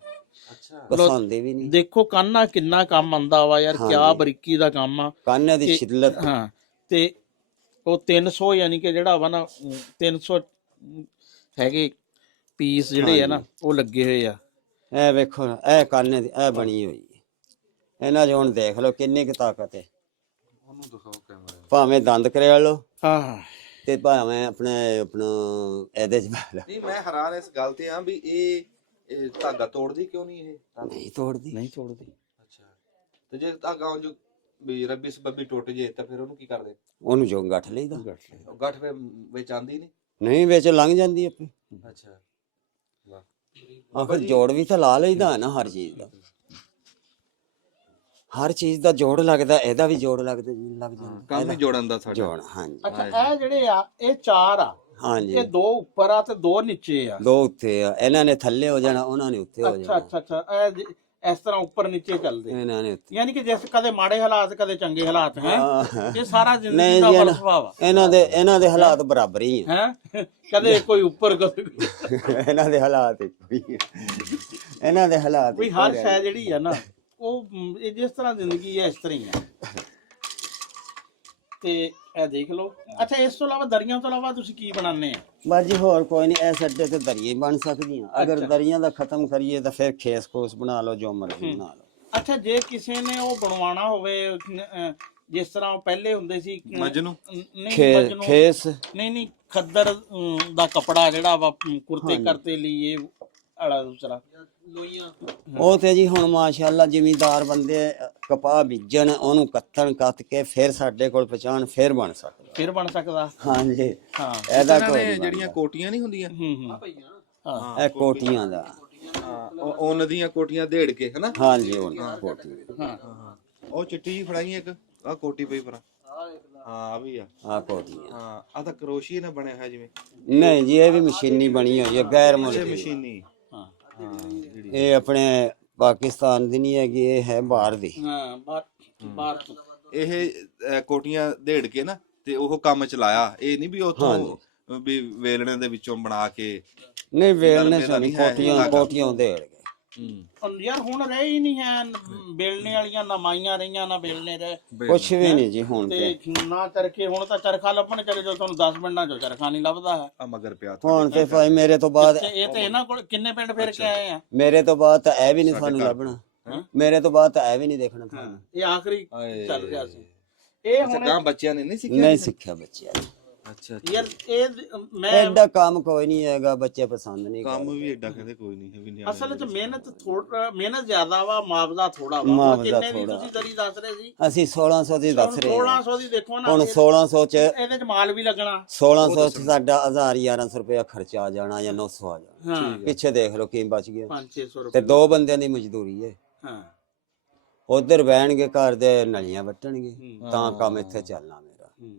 ਅੱਛਾ, ਪਸੰਦ ਵੀ ਨਹੀਂ। ਦੇਖੋ ਕਾਨਾ ਕਿੰਨਾ ਕੰਮ ਆਂਦਾ ਵਾ ਯਾਰ, ਕਿਆ ਬਰੀਕੀ ਦਾ ਕੰਮ ਆ ਕਾਨੇ ਦੀ ਛਿੱਲਕ। ਹਾਂ, ਤੇ ਉਹ 300 ਯਾਨੀ ਕਿ ਜਿਹੜਾ ਵਾ ਨਾ 300 ਹੈਗੇ ਪੀਸ ਜਿਹੜੇ ਆ ਨਾ ਉਹ ਲੱਗੇ ਹੋਏ ਆ। ਇਹ ਵੇਖੋ, ਇਹ ਕਾਨੇ ਦੀ ਇਹ ਬਣੀ ਹੋਈ। ਇਹਨਾਂ 'ਚ ਹੁਣ ਦੇਖ ਲਓ ਕਿੰਨੀ ਕੁ ਤਾਕਤ ਹੈ। ਉਹਨੂੰ ਦਿਖਾਓ ਕੈਮਰਾ। ਭਾਵੇਂ ਦੰਦ ਕਰੇੜ ਲਓ ਹਾਂ, ਤੇ ਭਾਵੇਂ ਆਪਣਾ ਇਹਦੇ 'ਚ ਨਹੀਂ, ਮੈਂ ਹੈਰਾਨ ਇਸ ਗੱਲ ਤੇ ਆ ਵੀ ਇਹ ਧਾਗਾ ਤੋੜਦੀ ਕਿਉਂ ਨਹੀਂ? ਇਹ ਨਹੀਂ ਤੋੜਦੀ। ਨਹੀਂ ਤੋੜਦੀ। ਅੱਛਾ, ਤੇ ਜੇ ਧਾਗਾ ਉਂਝ ਵੀ ਰੱਬੀ ਸਬੱਬੀ ਟੁੱਟ ਜੇ ਤਾਂ ਫਿਰ ਉਹਨੂੰ ਕੀ ਕਰਦੇ? ਉਹਨੂੰ ਜੋ ਗੱਠ ਲਈਦਾ। ਉਹ ਗੱਠ ਵਿੱਚ ਆਂਦੀ ਨਹੀਂ? ਨਹੀਂ, ਵਿੱਚ ਲੰਘ ਜਾਂਦੀ ਆਪੇ। ਅੱਛਾ, ਵਾਹ। ਆਖਰ ਜੋੜ ਵੀ ਤਾਂ ਲਾ ਲਈਦਾ ਨਾ ਹਰ ਚੀਜ਼ ਦਾ। ਹਰ ਚੀਜ਼ ਦਾ ਜੋੜ ਲੱਗਦਾ, ਇਹਦਾ ਵੀ ਜੋੜ ਲੱਗ ਜਾਂਦਾ। ਕੰਮ ਹੀ ਜੋੜਨ ਦਾ ਸਾਡਾ ਜੋੜ। ਹਾਂਜੀ। ਅੱਛਾ, ਇਹ ਜਿਹੜੇ ਆ ਇਹ 4 ਆ? ਹਾਂਜੀ ਇਹ 2 ਉੱਪਰ ਆ ਤੇ 2 ਨੀਚੇ ਆ। 2 ਉੱਤੇ ਆ, ਇਹਨਾਂ ਨੇ ਥੱਲੇ ਹੋ ਜਾਣਾ, ਉਹਨਾਂ ਨੇ ਉੱਤੇ ਹੋ ਅੱਛਾ ਜਾਣਾ। ਅੱਛਾ ਅੱਛਾ, ਇਸ ਤਰ੍ਹਾਂ ਉੱਪਰ ਨੀਚੇ ਚੱਲਦੇ, ਇਹਨਾਂ ਨੇ ਉੱਤੇ। ਯਾਨੀ ਕਿ ਜਿਸ ਕਦੇ ਮਾੜੇ ਹਾਲਾਤ ਕਦੇ ਚੰਗੇ ਹਾਲਾਤ ਹੈ, ਹਾਂ। ਇਹ ਸਾਰਾ ਜ਼ਿੰਦਗੀ ਨਹੀਂ ਦਾ ਜੀ, ਫਲਸਫਾ ਵਾ ਇਹਨਾਂ ਦੇ ਹਾਲਾਤ ਬਰਾਬਰ ਹੀ ਆ। ਹੈ। ਕਦੇ ਕੋਈ ਉੱਪਰ ਕਦੇ ਇਹਨਾਂ ਦੇ ਹਾਲਾਤ ਇੱਕੋ ਹੀ ਆ। ਇਹਨਾਂ ਦੇ ਹਾਲਾਤ ਵੀ ਇੱਕੋ ਹਰ ਹੀ ਆ। ਸ਼ੈ ਜਿਹੜੀ ਆ ਨਾ ਉਹ ਇਹ ਜਿਸ ਤਰ੍ਹਾਂ ਜ਼ਿੰਦਗੀ ਹੈ ਇਸ ਤਰ੍ਹਾਂ ਹੀ ਆ। ਤੇ ਇਹ ਦੇਖ ਲਓ। ਅੱਛਾ, ਇਸ ਤੋਂ ਇਲਾਵਾ ਦਰੀਆਂ ਤੋਂ ਇਲਾਵਾ ਤੁਸੀਂ ਕੀ ਬਣਾਉਂਦੇ ਆ? ਬਸ ਜੀ ਹੋਰ ਕੋਈ ਨਹੀਂ, ਇਸ ਅੱਡੇ ਤੇ ਦਰੀਆਂ ਹੀ ਬਣ ਸਕਦੀਆਂ। ਅਗਰ ਦਰੀਆਂ ਦਾ ਖਤਮ ਕਰੀਏ ਤਾਂ ਫਿਰ ਖੇਸ ਖੋਸ ਬਣਾ ਲਓ, ਜੋ ਮਰਜ਼ੀ ਬਣਾ ਲਓ। ਅੱਛਾ, ਜੇ ਕਿਸੇ ਨੇ ਉਹ ਬਣਵਾਉਣਾ ਹੋਵੇ ਜਿਸ ਤਰ੍ਹਾਂ ਉਹ ਪਹਿਲੇ ਹੁੰਦੇ ਸੀ ਮਜਨੂ ਨਹੀਂ ਮਜਨੂ ਖੇਸ ਨਹੀਂ ਖੱਦਰ ਦਾ ਕਪੜਾ ਜਿਹੜਾ ਵਾ ਕੁਰਤੇ ਕਰਤੇ ਲਈ ਇਹ ਵਾਲਾ ਦੂਸਰਾ ਲੋਈਆਂ, ਉਹ ਤੇ ਜੀ ਹੁਣ ਮਾਸ਼ਾਅੱਲਾ ਜ਼ਿਮੀਂਦਾਰ ਬੰਦੇ ਕਪਾਹ ਬੀਜਣ, ਉਹਨੂੰ ਕੱਤ ਕੇ ਫਿਰ ਸਾਡੇ ਕੋਲ ਪਹੁੰਚਾਉਣ, ਫਿਰ ਬਣ ਸਕਦਾ। ਫਿਰ ਬਣ ਸਕਦਾ। ਹਾਂਜੀ ਹਾਂ, ਇਹਦਾ ਕੋਈ ਜਿਹੜੀਆਂ ਕੋਟੀਆਂ ਨਹੀਂ ਹੁੰਦੀਆਂ, ਹਾਂ ਇਹ ਕੋਟੀਆਂ ਦਾ। ਉਹ ਨਦੀਆਂ ਕੋਟੀਆਂ ਦੇੜ ਕੇ ਹਨਾ। ਹਾਂਜੀ ਉਹ ਕੋਟੀ। ਹਾਂ, ਉਹ ਚਿੱਟੀ ਜੀ ਫੜਾਈ ਇੱਕ, ਆ ਕੋਟੀ ਪਈ ਪਰ। ਹਾਂ ਆ ਵੀ ਆ, ਆ ਕੋਟੀਆਂ। ਹਾਂ ਆ ਤਾਂ ਕਰੋਸ਼ੀਏ ਨਾਲ ਬਣਿਆ ਹੋਇਆ ਜਿਵੇਂ। ਨਹੀਂ ਜੀ, ਇਹ ਵੀ ਮਸ਼ੀਨੀ ਬਣੀ ਹੋਈ ਹੈ, ਗੈਰ ਮੁਲਕੀ ਮਸ਼ੀਨੀ। ਹਾਂ ਹਾਂ ਜਿਹੜੀ ਇਹ ਆਪਣੇ ਪਾਕਿਸਤਾਨ ਦੀ ਨਹੀਂ ਹੈਗੀ, ਇਹ ਹੈ ਬਾਹਰ ਦੀ। ਹਾਂ, ਬਾਹਰ ਤੋਂ। ਇਹ ਕੋਟੀਆਂ ਦੇੜ ਕੇ ਨਾ ਤੇ ਉਹ ਕੰਮ ਚਲਾਇਆ। ਇਹ ਨਹੀਂ ਵੀ ਉਥੋਂ ਵੀ ਵੇਲਣੇ ਦੇ ਵਿੱਚੋਂ ਬਣਾ ਕੇ। ਨਹੀਂ ਵੇਲਣੇ ਸਾਨੀ ਕੋਟੀਆਂ ਦੇ ਗਏ। ਯਾਰ ਹੁਣ ਰਹੇ ਹੀ ਨਹੀਂ ਹੈ ਬੇਲਣੇ ਵਾਲੀਆਂ, ਨਾ ਮਾਈਆਂ ਰਹੀਆਂ ਨਾ ਬੇਲਣੇ ਰਹੇ, ਕੁਛ ਵੀ ਨਹੀਂ ਜੀ ਹੁਣ ਤੇ। ਤੇ ਨਾ ਚਰਖੇ, ਹੁਣ ਤਾਂ ਚਰਖਾ ਲੱਭਣ ਚਲੇ ਜਾਓ ਤੁਹਾਨੂੰ 10 ਮਿੰਟਾਂ ਚੋਂ ਚਰਖਾ ਨਹੀਂ ਲੱਭਦਾ ਹੈ। ਆ ਮਗਰ ਪਿਆ ਹੁਣ ਤੇ ਭਾਈ ਮੇਰੇ ਤੋਂ ਬਾਅਦ, ਇਹ ਤੇ ਇਹਨਾਂ ਕੋਲ ਕਿੰਨੇ ਪਿੰਡ ਫਿਰ ਕੇ ਆਏ ਆ। ਮੇਰੇ ਤੋਂ ਬਾਅਦ ਤਾਂ ਇਹ ਵੀ ਨਹੀਂ ਸਾਨੂੰ ਲੱਭਣਾ। ਮੇਰੇ ਤੋਂ ਬਾਅਦ ਤਾਂ ਇਹ ਵੀ ਨਹੀਂ ਦੇਖਣਾ ਤੁਹਾਨੂੰ। ਇਹ ਆਖਰੀ ਚੱਲ ਰਿਹਾ ਸੀ। ਇਹ ਹੁਣ ਗਾਂ ਬੱਚਿਆਂ ਨੇ ਨਹੀਂ ਸਿੱਖਿਆ। ਨਹੀਂ ਸਿੱਖਿਆ ਬੱਚਿਆਂ ਨੇ। ਅੱਛਾ ਯਾਰ ਇਹ ਮੈਂ ਐਡਾ ਕੰਮ ਕੋਈ ਨਹੀਂ ਹੈਗਾ, ਬੱਚੇ ਪਸੰਦ ਨਹੀਂ ਕੰਮ ਕਰਦੇ। ਵੀ ਐਡਾ ਕਹਿੰਦੇ ਕੋਈ ਨਹੀਂ ਵੀ ਨਹੀਂ। ਅਸਲ ਚ ਮਿਹਨਤ ਜ਼ਿਆਦਾ ਵਾ, ਮੁਆਵਜ਼ਾ ਥੋੜਾ ਵਾ। ਕਿੰਨੇ ਦੀ ਤੁਸੀਂ ਦਰੀ ਦੱਸ ਰਹੇ ਸੀ? ਅਸੀਂ 1600 ਦੀ ਦੱਸ ਰਹੇ ਹਾਂ। 1600 ਦੀ ਦੇਖੋ ਨਾ, ਹੁਣ 1600 ਚ ਇਹਦੇ ਚ ਮਾਲ ਵੀ ਲੱਗਣਾ। 1600 ਚ ਸਾਡਾ 1100 ਰੁਪਇਆ ਖਰਚਾ ਆ ਜਾਣਾ ਜਾਂ 900 ਆ ਜਾਣਾ। ਹਾਂ, ਪਿੱਛੇ ਦੇਖ ਲਓ ਕੀ ਬਚ ਗਿਆ। 500-600 ਤੇ ਰੁਪਏ। 2 ਬੰਦਿਆਂ ਦੀ ਮਜ਼ਦੂਰੀ ਹੈ। ਹਾਂ, ਉਧਰ ਬਹਿਣਗੇ ਘਰ ਦੇ ਨਲੀਆਂ ਵੱਟਣਗੇ, ਤਾਂ ਕੰਮ ਇੱਥੇ ਚੱਲਣਾ ਮੇਰਾ।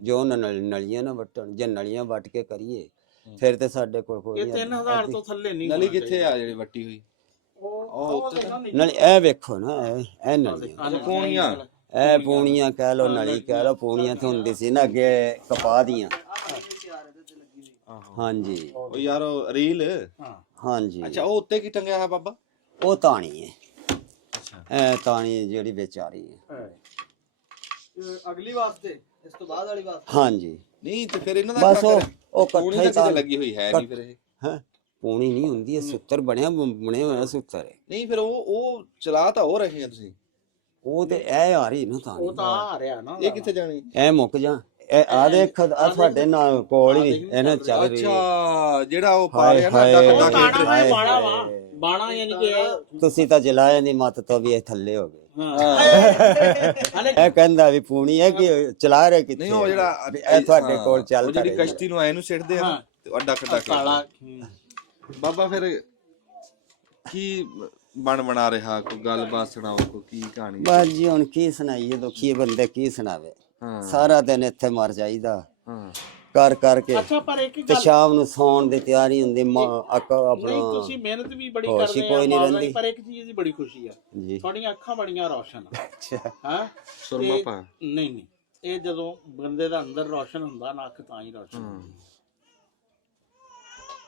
ਜੋ ਨਲੀਆਂ ਨਾ ਵੱਟਣ, ਜੇ ਨਲੀਆਂ ਵੱਟ ਕੇ ਕਰੀਏ ਫਿਰ ਤੇ ਸਾਡੇ ਕੋਲ ਕੋਈ ਇਹ ਨਹੀਂ। 3000 ਤੋਂ ਥੱਲੇ ਨਹੀਂ ਨਲੀ ਕਿੱਥੇ ਆ ਜਿਹੜੀ ਵੱਟੀ ਹੋਈ? ਨਲੀ ਇਹ ਵੇਖੋ ਨਾ, ਇਹ ਨਲੀਆਂ, ਪੂਣੀਆਂ। ਇਹ ਪੂਣੀਆਂ ਕਹਿ ਲੋ, ਨਲੀ ਕਹਿ ਲੋ। ਪੂਣੀਆਂ ਤੇ ਹੁੰਦੀ ਸੀ ਨਾ ਅੱਗੇ ਕਪਾਹ ਦੀਆਂ। ਹਾਂਜੀ ਉਹ ਯਾਰ ਉਹ ਰੀਲ। ਹਾਂਜੀ। ਅੱਛਾ, ਉਹ ਉੱਤੇ ਕੀ ਟੰਗਿਆ ਹੈ ਬਾਬਾ? ਉਹ ਤਾਣੀ ਹੈ। ਅੱਛਾ, ਇਹ ਤਾਣੀ ਜਿਹੜੀ ਵਿੱਚ ਆ ਰਹੀ ਹੈ। ਅਗਲੀ ਵਾਸਤੇ, ਇਸ ਤੋਂ ਬਾਅਦ ਵਾਲੀ ਵਾਸਤੇ। ਹਾਂਜੀ ਨਹੀਂ ਤੇ ਫਿਰ ਇਹਨਾਂ ਦਾ ਬਸ ਉਹ ਪੂਣੀ ਇਕੱਠਾ ਹੀ ਤਾਂ ਤਾਂ ਲੱਗੀ ਹੋਈ ਹੈ ਨਹੀਂ ਫਿਰ ਇਹ। ਹੈ। ਪੂਣੀ ਨਹੀਂ ਹੁੰਦੀ, ਇਹ ਸੂਤਰ ਬਣੇ ਹੋਇਆ ਸੂਤਰ ਹੈ। ਨਹੀਂ ਫਿਰ ਉਹ ਚਲਾ ਤਾਂ ਹੋ ਰਹੇ ਆ ਤੁਸੀਂ। ਉਹ ਤੇ ਇਹ ਆ ਰਹੀ ਨਾ ਉਹ ਤਾਣੀ। ਤਾਂ ਆ ਰਿਹਾ ਨਾ। ਇਹ ਕਿੱਥੇ ਜਾਣੀ? ਇਹ ਮੁੱਕ ਜਾ। ਇਹ ਆ ਦੇਖ, ਆ ਤੁਹਾਡੇ ਨਾਲ ਕੋਲ ਹੀ ਇਹਨਾਂ ਚੱਲ ਰਹੀ ਹੈ। ਅੱਛਾ, ਜਿਹੜਾ ਉਹ ਪਾ ਹਾਏ ਰਿਹਾ ਨਾ ਹਾਏ ਅੱਡਾ ਤਾਣਾ ਕੱਢ ਮੈਂ ਬਾਣਾ ਵਾ, ਬਾਣਾ ਯਾਨੀ ਕਿ ਤੁਸੀਂ ਤਾਂ ਜਲਾਇਆ ਦੀ ਮੱਤ ਤੋਂ ਵੀ ਇਹ ਥੱਲੇ ਹੋ ਗਏ। ਹਲੇ ਇਹ ਕਹਿੰਦਾ ਵੀ ਪੂਣੀ ਹੈ ਕਿ ਚਲਾ ਰਹੇ ਕਿੱਥੇ? ਨਹੀਂ ਉਹ ਜਿਹੜਾ ਇਹ ਤੁਹਾਡੇ ਕੋਲ ਚੱਲ ਉਹ ਜਿਹੜੀ ਕਸ਼ਤੀ ਨੂੰ ਐ ਨੂੰ ਸਿੱਟਦੇ ਆ ਨਾ, ਤੇ ਅੱਡਾ ਕੱਢਾ ਕੇ ਕਾਲਾ। ਬਾਬਾ ਫਿਰ ਕੀ ਬਣਾ ਰਿਹਾ? ਕੋਈ ਗੱਲਬਾਤ ਸੁਣਾਓ, ਕੋਈ ਕੀ ਕਹਾਣੀ? ਬਸ ਜੀ ਹੁਣ ਕੀ ਸੁਣਾਈਏ, ਦੁਖੀ ਬੰਦੇ ਕੀ ਸੁਣਾਵੇ। ਹਾਂ ਸਾਰਾ ਦਿਨ ਇੱਥੇ ਮਰ ਜਾਈਦਾ ਹਾਂ। ਕਰ ਕਰਕੇ, ਅੱਛਾ, ਪਰ ਇੱਕ ਤੇ ਗੱਲ ਸ਼ਾਮ ਨੂੰ ਸੌਣ ਦੀ ਤਿਆਰੀ ਹੁੰਦੀ। ਨਹੀਂ, ਆਪਣਾ ਤੁਸੀਂ ਮਿਹਨਤ ਵੀ ਬੜੀ ਹੋਸ਼ ਹੀ ਕਰਦੇ ਕੋਈ ਨਹੀਂ ਆ, ਰਹਿੰਦੀ। ਪਰ ਇੱਕ ਚੀਜ਼ ਦੀ ਬੜੀ ਖੁਸ਼ੀ ਆ, ਜੀ। ਤੁਹਾਡੀਆਂ ਅੱਖਾਂ ਬੜੀਆਂ ਰੌਸ਼ਨ ਆ। ਅੱਛਾ। ਹਾਂ, ਸੁਰਮਾ ਪਾ। ਨਹੀਂ ਇਹ ਜਦੋਂ ਬੰਦੇ ਦਾ ਅੰਦਰ ਰੌਸ਼ਨ ਹੁੰਦਾ ਨਾ, ਅੱਖ ਤਾਂ ਹੀ ਰੌਸ਼ਨ ਹੁੰਦੀ।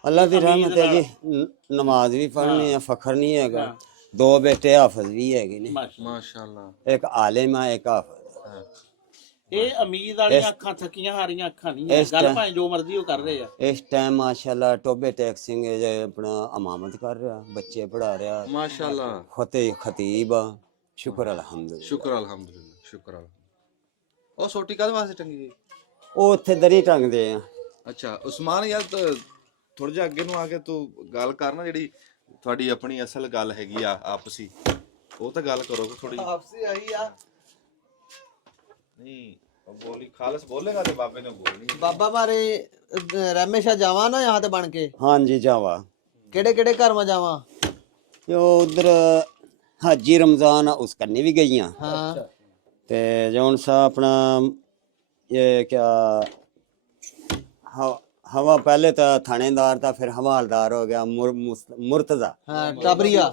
ਅੱਲਾ ਦੀ ਰਹਿਮਤ ਹੈ ਜੀ। ਨਮਾਜ਼ ਵੀ ਪੜ੍ਹਨੀ ਹੈ, ਫਖਰ ਨਹੀਂ ਹੈਗਾ। 2 ਬੇਟੇ ਹਾਫਜ਼ ਵੀ ਹੈਗੇ ਨੇ। ਮਾਸ਼ਾਅੱਲਾ। ਇੱਕ ਆਲਿਮ ਹੈ, ਇੱਕ ਹਾਫਜ਼। ਇਹ ਉਮੀਦ ਵਾਲੀਆਂ ਅੱਖਾਂ, ਥੱਕੀਆਂ ਹਾਰੀਆਂ ਅੱਖਾਂ ਨਹੀਂ ਹੈ। ਗੱਲ ਭਾਵੇਂ ਜੋ ਮਰਜ਼ੀ ਉਹ ਕਰ ਰਹੇ ਆ। ਇਸ ਟਾਈਮ ਮਾਸ਼ਾਅੱਲਾ ਟੋਬੇ ਟੈਕ ਸਿੰਘ ਆਪਣਾ ਇਮਾਮਤ ਕਰ ਰਿਹਾ, ਬੱਚੇ ਪੜ੍ਹਾ ਰਿਹਾ। ਮਾਸ਼ਾਅੱਲਾ। ਖਤੀਬ ਆ। ਸ਼ੁਕਰ ਅਲਹਮਦੁਲਿਲਾ। ਸ਼ੁਕਰ ਅਲਹਮਦੁਲਿਲਾ। ਸ਼ੁਕਰ ਅਲਹਮਦੁਲਿਲਾ। ਉਹ ਸੋਟੀ ਕਾਹਦੇ ਵਾਸਤੇ ਟੰਗੀ ਗਈ? ਉਹ ਉੱਥੇ ਦਰੀ ਟੰਗਦੇ ਆ। ਅੱਛਾ ਉਸਮਾਨ ਯਾਰ, ਥੋੜਾ ਜਿਹਾ ਅੱਗੇ ਨੂੰ ਆ ਕੇ ਤੂੰ ਗੱਲ ਕਰਨਾ, ਜਿਹੜੀ ਤੁਹਾਡੀ ਆਪਣੀ ਅਸਲ ਗੱਲ ਹੈਗੀ ਆ ਆਪਸੀ, ਉਹ ਤਾਂ ਗੱਲ ਕਰੋ ਥੋੜੀ। ਆਪਸੀ ਆਹੀ ਆ। ਨਹੀਂ ਉਹ ਬੋਲੀ ਖਾਲਸ ਬੋਲੇਗਾ ਤੇ ਬਾਬੇ ਨੇ ਬੋਲਣੀ। ਬਾਬਾ ਬਾਰੇ ਰਮੇਸ਼ਾ ਜਾਵਾਂ ਨਾ यहाँ ਤੇ ਬਣ ਕੇ? ਹਾਂਜੀ ਜਾਵਾ। ਕਿਹੜੇ ਕਿਹੜੇ ਘਰ ਮਾ ਜਾਵਾਂ? ਤੇ ਉਧਰ ਹਾਜੀ ਰਮਜ਼ਾਨ ਉਸ ਕਰਨੀ ਵੀ ਗਈਆਂ। हाँ ਤੇ ਜੌਨ ਸਾ ਆਪਣਾ ਇਹ ਕਿਆ ਹਵਾ ਪਹਿਲੇ ਤਾਂ ਥਾਣੇਦਾਰ था, फिर हवालदार हो गया मुर्तजा। हाँ टाबरिया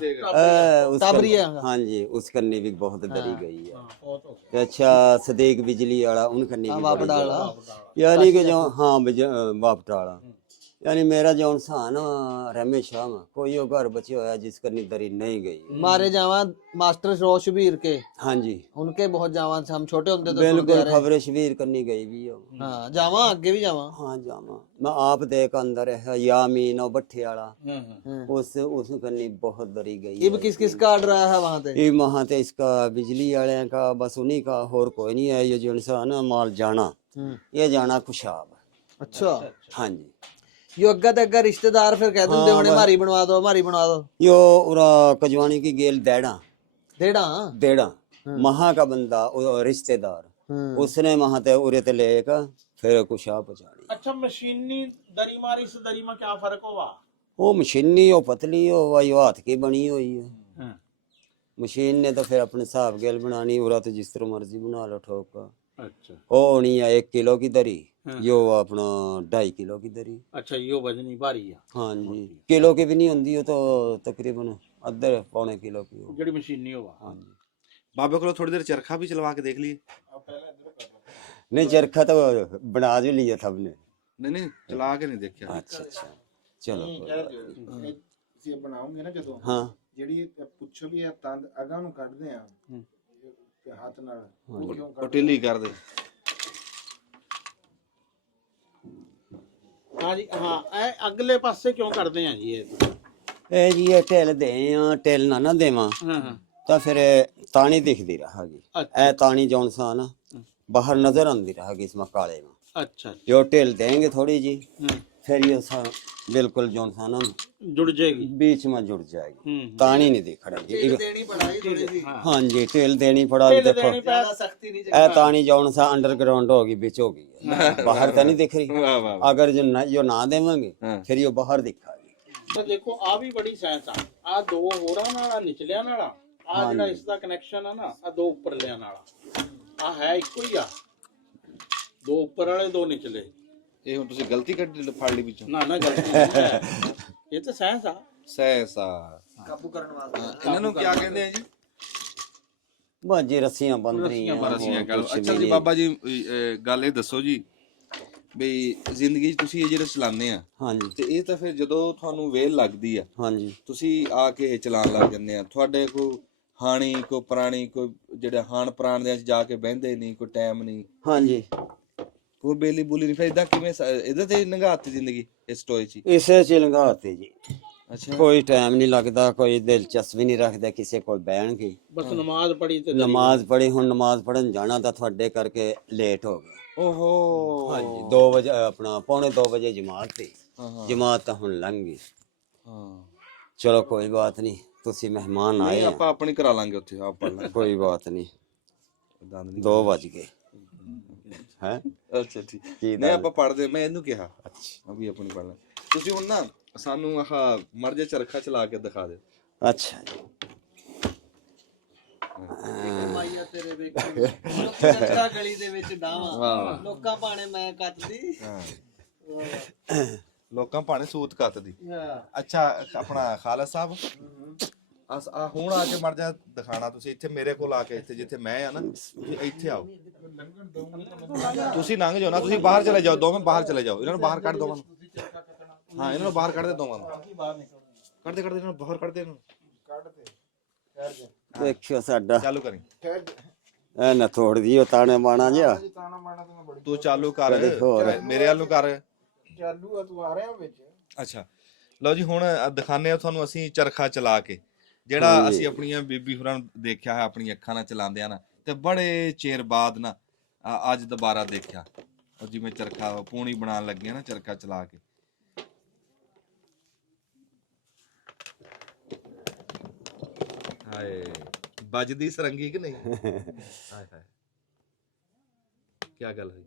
टाबरिया हाँ जी, उस कन्नी भी बहुत दरी गई है। ਬਹੁਤ ਹੋ ते अच्छा सदीक बिजली वाला उन कन्नी भी बाप बड़ी डाला गई। यानी कि जो हाँ बापटाला, यानी मेरा जो इंसान रहमे शाह में कोई वो घर बचे होया जिस कन्नी दरी नहीं गई। मारे जावा मास्टर शोशबीर के, हाँ जी उनके बहुत जावा हम छोटे होते तो बिल्कुल, खबरें शबीर करनी गई भी हो। हाँ जावा आगे भी जावा हाँ जामा मैं आप देख अंदर है यामीन और भट्ठे वाला, उस कन्नी बहुत दरी गई अब किस किस का ऑर्डर आया है वहां पे? ये वहाँ ते इसका बिजली वाले का बस उन्हीं का, और कोई नहीं है। ये जो इंसान है माल जाना, ये जाना खुशाब। अच्छा हाँ जी, यो अग्गा ते अग्गा रिश्तेदार फिर कह देंगे होने हमारी बनवा दो हमारी बनवा दो। यो उरा कजवानी की गेल देड़ा देड़ा देड़ा महा का बंदा रिश्तेदार, उसने वहाँ ते उरे ते लेकर फिर खुशाब पहुंचानी। अच्छा मशीनी दरी मारी इस दरी में क्या फर्क हुआ? वो मशीनी हो पतली हो यो हाथ की बनी हुई है। मशीन ने तो फिर अपने हिसाब गेल बनानी, उरा तो जिस तरह मर्जी बना लो ठोक का। अच्छा वो होनी है 1 किलो की दरी, यो अपना 2.5 किलो की दरी। अच्छा यो वजनी भारी है हाँ जी, किलो की भी नहीं होती, वो तो तकरीबन अद्धे पौने किलो की हो। ਜਿਹੜੀ ਮਸ਼ੀਨੀ ਹੋਵਾ। हाँ जी, ਬਾਬੇ ਕੋਲ ਥੋੜੀ ਦੇਰ ਚਰਖਾ ਵੀ ਚਲਵਾ ਕੇ ਦੇਖ ਲਈਏ। नहीं चरखा तो बना भी लिया था हमने। ਨਹੀਂ ਨਹੀਂ ਚਲਾ ਕੇ ਨਹੀਂ ਦੇਖਿਆ। अच्छा अच्छा चलो कोई बात नहीं। ਤੁਸੀਂ ਬਣਾਉਂਗੇ ਨਾ ਜਦੋਂ, हाँ ਜਿਹੜੀ ਪੁੱਛ ਵੀ ਆ ਤੰਦ ਅਗਾਂ ਨੂੰ ਕੱਢਦੇ ਆ ਤੇ ਹੱਥ ਨਾਲ, ਉਹ ਕਿਉਂ ਕੱਢਦੇ? ਪਟੀਲੀ ਕਰਦੇ। हाँ जी हाँ ਇਹ ਅਗਲੇ ਪਾਸੇ ਕਿਉਂ ਕਰਦੇ ਆ ਜੀ ਇਹ? ਇਹ ਜੀ ਇਹ ਢਿੱਲ ਦੇ ਆ, ਢਿੱਲ ਨਾ ਦੇਵਾਂ ਹਾਂ ਹਾਂ ਤਾਂ ਫਿਰ ਤਾਣੀ ਦਿਖਦੀ ਰਹਾਗੀ। ਇਹ ਤਾਣੀ ਜੌਨ ਸਾ ਨਾ ਬਾਹਰ ਨਜ਼ਰ ਆਉਂਦੀ ਰਹਾਗੀ ਇਸ ਕਾਲੇ में। अच्छा जो ढिल देंगे थोड़ी जी, फिर ये बिल्कुल जौन सा ना जुड़ जाएगी बीच में जुड़ जाएगी, तानी नहीं दिख रही। देनी पड़ाई थोड़ी सी हाँ जी ढिल देनी पड़ा। देखो ज्यादा सख्ती नहीं ए तानी जौन सा अंडरग्राउंड होगी, बीच होगी, बाहर तो नहीं दिख रही। ਵਾਹ ਵਾਹ अगर जो ना देवेंगे फिर ये बाहर दिखाएगी। ਤਾਂ ਦੇਖੋ ਆ ਵੀ ਬੜੀ ਸਾਇੰਸ ਆ ਦੋ ਹੋਰਾਂ ਨਾਲ ਆ ਨਿਚਲਿਆਂ ਨਾਲ ਆ ਜਿਹੜਾ ਇਸ ਦਾ ਕਨੈਕਸ਼ਨ ਆ ਨਾ ਆ ਦੋ ਉੱਪਰਲਿਆਂ ਨਾਲ ਆ ਹੈ ਇੱਕੋ ਹੀ ਆ, ਦੋ ਉੱਪਰ ਵਾਲੇ ਦੋ ਨਿਚਲੇ। ਇਹ ਹੁਣ ਤੁਸੀਂ ਗਲਤੀ ਕੱਢ ਫੜ ਲਈ ਵਿੱਚੋਂ। ਨਾ ਨਾ ਗਲਤੀ ਨਹੀਂ ਹੈ। ਇਹ ਤਾਂ ਸਾਇੰਸ ਆ। ਸੈਸਾ काबू करने वास्ते। ਇਹਨਾਂ ਨੂੰ ਕੀ ਕਹਿੰਦੇ ਆ ਜੀ? बस जी रस्सियां बंद रही हैं। ਰਸੀਆਂ ਗੱਲ। ਅੱਛਾ ਜੀ ਬਾਬਾ ਜੀ ਗੱਲ ਇਹ ਦੱਸੋ ਜੀ ਵੀ ਜ਼ਿੰਦਗੀ 'ਚ ਤੁਸੀਂ ਇਹ ਜਿਹੜਾ ਚਲਾਉਂਦੇ ਆ हाँ जी ਤੇ ਇਹ ਤਾਂ ਫਿਰ ਜਦੋਂ ਤੁਹਾਨੂੰ ਵੇਲ ਲੱਗਦੀ ਆ हाँ जी ਤੁਸੀਂ ਆ ਕੇ ਇਹ ਚਲਾਉਣ ਲੱਗ ਜਾਂਦੇ ਆ, ਤੁਹਾਡੇ ਕੋਈ ਹਾਣੀ ਕੋਈ ਪੁਰਾਣੀ ਕੋਈ ਜਿਹੜੇ ਹਾਣ ਪੁਰਾਣ ਦੇ 'ਚ ਜਾ ਕੇ ਬਹਿੰਦੇ ਨਹੀਂ, ਕੋਈ ਟਾਈਮ ਨਹੀਂ, हाँ जी ਕੋਈ ਬੇਲੀ ਬੁਲੀ ਨਹੀਂ, ਫਿਰ ਇਦਾਂ ਕਿਵੇਂ ਇਹਦੇ ਤੇ ਨਗਾਤੀ ਜ਼ਿੰਦਗੀ ਇਸ ਟੋਏ 'ਚ? इसे चिलंगाते जी, ਅੱਛਾ कोई टाइम नहीं लगता, कोई दिलचस्पी नहीं रखता किसी को बहन की। ਬਸ ਨਮਾਜ਼ ਪੜੀ ਤੇ नमाज पढ़ी, हुण नमाज पढ़न जाना था थोड़े करके लेट हो गया। ਓਹੋ हाँ जी 2 बजे अपना 2:45 बजे जमात थी, जमात तो हुण लंघ गई। ਹਾਂ चलो कोई बात नहीं, तुसी मेहमान आए ਨਹੀਂ हैं, ਆਪਾਂ ਆਪਣੀ ਕਰਾ ਲਾਂਗੇ ਉੱਥੇ ਆਪ ਪੜ ਲਾਂਗੇ। कोई बात नहीं। ਦੰਦ ਨਹੀਂ 2 बज गए हैं। ਅੱਛਾ ਠੀਕ ਨਹੀਂ ਆਪਾਂ ਪੜਦੇ, ਮੈਂ ਇਹਨੂੰ ਕਿਹਾ ਅੱਛਾ ਅਭੀ ਆਪਣੀ ਪੜ ਲਾਂ। ਤੁਸੀਂ ਹੁਣ ਨਾ ਸਾਨੂੰ ਆਹ ਮਰਜੇ ਚਰਖਾ ਚਲਾ ਕੇ ਦਿਖਾ ਦਿਓ। अच्छा जी ਮਾਈਆ ਤੇਰੇ ਵੇਖੀ ਚੰਗਾ ਗਲੀ ਦੇ ਵਿੱਚ ਡਾਵਾਂ ਲੋਕਾਂ ਭਾਣੇ ਮੈਂ ਕੱਟਦੀ। ਲੋਕਾਂ ਭਾਣੇ ਸੂਤ ਕੱਤਦੀ। ਹਾਂ ਅੱਛਾ ਆਪਣਾ ਖਾਲਸ ਸਾਹਿਬ ਆ ਹੁਣ ਆ ਕੇ ਮਰ ਜਾ ਦਿਖਾਣਾ ਤੁਸੀਂ ਇੱਥੇ ਮੇਰੇ ਕੋਲ ਆ ਕੇ, ਇੱਥੇ ਜਿੱਥੇ ਮੈਂ ਆ ਨਾ ਤੁਸੀਂ ਇੱਥੇ ਆਓ। ਤੁਸੀਂ ਲੰਘ ਜਾਓ ਨਾ, ਤੁਸੀਂ ਬਾਹਰ ਚਲੇ ਜਾਓ, ਦੋਵੇਂ ਬਾਹਰ ਚਲੇ ਜਾਓ, ਇਹਨਾਂ ਨੂੰ ਬਾਹਰ ਕੱਢ ਦੋਵਾਂ ਨੂੰ। ਹਾਂ ਇਹਨਾਂ ਨੂੰ ਬਾਹਰ ਕੱਢ ਦੇ ਦੋਵਾਂ ਨੂੰ, ਕੱਢਦੇ ਕੱਢਦੇ ਇਹਨਾਂ ਨੂੰ ਬਾਹਰ ਕੱਢ ਦੇ ਇਹਨੂੰ। देखियो साडा ਚਾਲੂ ਕਰੀ ए न थोड़ दियो ताने बाणा जिहा। ਤਾਣਾ ਮਾਣਾ ਤਾਂ ਮੈਂ ਬੜੀ ਤੂੰ ਚਾਲੂ ਕਰ, ਹੋਰ। ਮੇਰੇ ਵੱਲ ਨੂੰ ਕਰ। ਚਾਲੂ ਆ, ਤੂੰ ਆ ਰਿਹਾ ਵਿੱਚ। ਅੱਛਾ ਲਓ ਜੀ ਹੁਣ ਦਿਖਾਣੇ ਆ ਤੁਹਾਨੂੰ ਅਸੀਂ ਚਰਖਾ ਚਲਾ ਕੇ, ਜਿਹੜਾ ਅਸੀਂ ਆਪਣੀਆਂ ਬੀਬੀ ਹੋਰਾਂ ਨੂੰ ਦੇਖਿਆ ਹੈ ਆਪਣੀਆਂ ਅੱਖਾਂ ਨਾਲ ਚਲਾਉਂਦੇ ਆ ਨਾ, ਤੇ ਬੜੇ ਚਿਰ ਬਾਅਦ ਨਾ ਅੱਜ ਦੁਬਾਰਾ ਦੇਖਿਆ ਉਹ ਜਿਵੇਂ ਚਰਖਾ ਪੂਣੀ ਬਣਾਉਣ ਲੱਗੇ ਨਾ ਚਰਖਾ ਚਲਾ ਕੇ। ਹਾਏ ਵੱਜਦੀ ਸਰੰਗੀ ਕਿ ਨਹੀਂ? ਹਾਏ ਹਾਏ ਕੀ ਗੱਲ ਹੋਈ?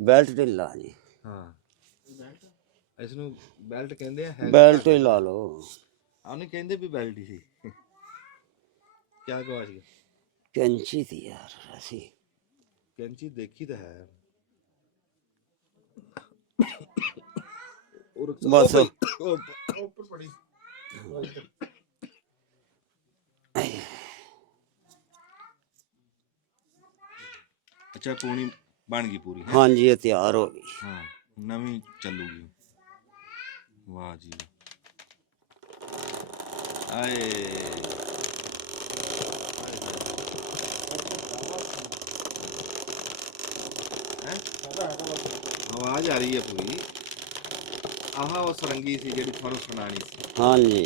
बेल्ट ढिला जी, ਹਾਂ ਇਸ ਨੂੰ ਬੈਲਟ ਕਹਿੰਦੇ ਆ। बेल्ट ही ला लो। ਉਹਨੇ ਕਹਿੰਦੇ ਵੀ ਬੈਲਟ ਹੀ ਸੀ। ਕਿਆ ਗਵਾਚ ਗਿਆ? कैंची थी यार ऐसी। ਕੈਂਚੀ ਦੇਖੀ ਤਾਂ ਹੈ। ਬਸ ਉੱਪਰ ਪੜੀ ਅੱਛਾ ਪੂਣੀ ਬਣ ਗਈ ਪੂਰੀ ਹੈਂ? ਹਾਂਜੀ ਇਹ ਤਿਆਰ ਹੋ ਗਈ। ਹਾਂ ਨਵੀਂ ਚੱਲੂਗੀ। ਵਾਹ ਜੀ ਆਏ ਆਵਾਜ਼ ਆ ਰਹੀ ਹੈ ਪੂਰੀ। ਆਹ ਉਹ ਸਰੰਗੀ ਸੀ ਜਿਹੜੀ ਤੁਹਾਨੂੰ ਸੁਣਾਣੀ ਸੀ। ਹਾਂਜੀ